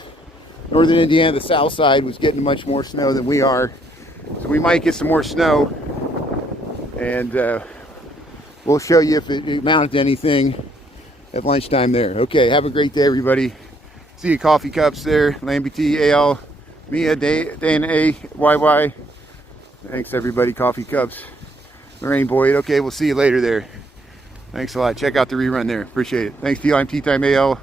Indiana. The south side was getting much more snow than we are. So we might get some more snow. And we'll show you if it amounted to anything at lunchtime there. Okay, have a great day, everybody. See you, coffee cups there. Lambie T, AL, Mia, Dana A, YY. Thanks, everybody. Coffee cups. Lorraine Boyd. Okay, we'll see you later there. Thanks a lot. Check out the rerun there. Appreciate it. Thanks, Tea Time AL.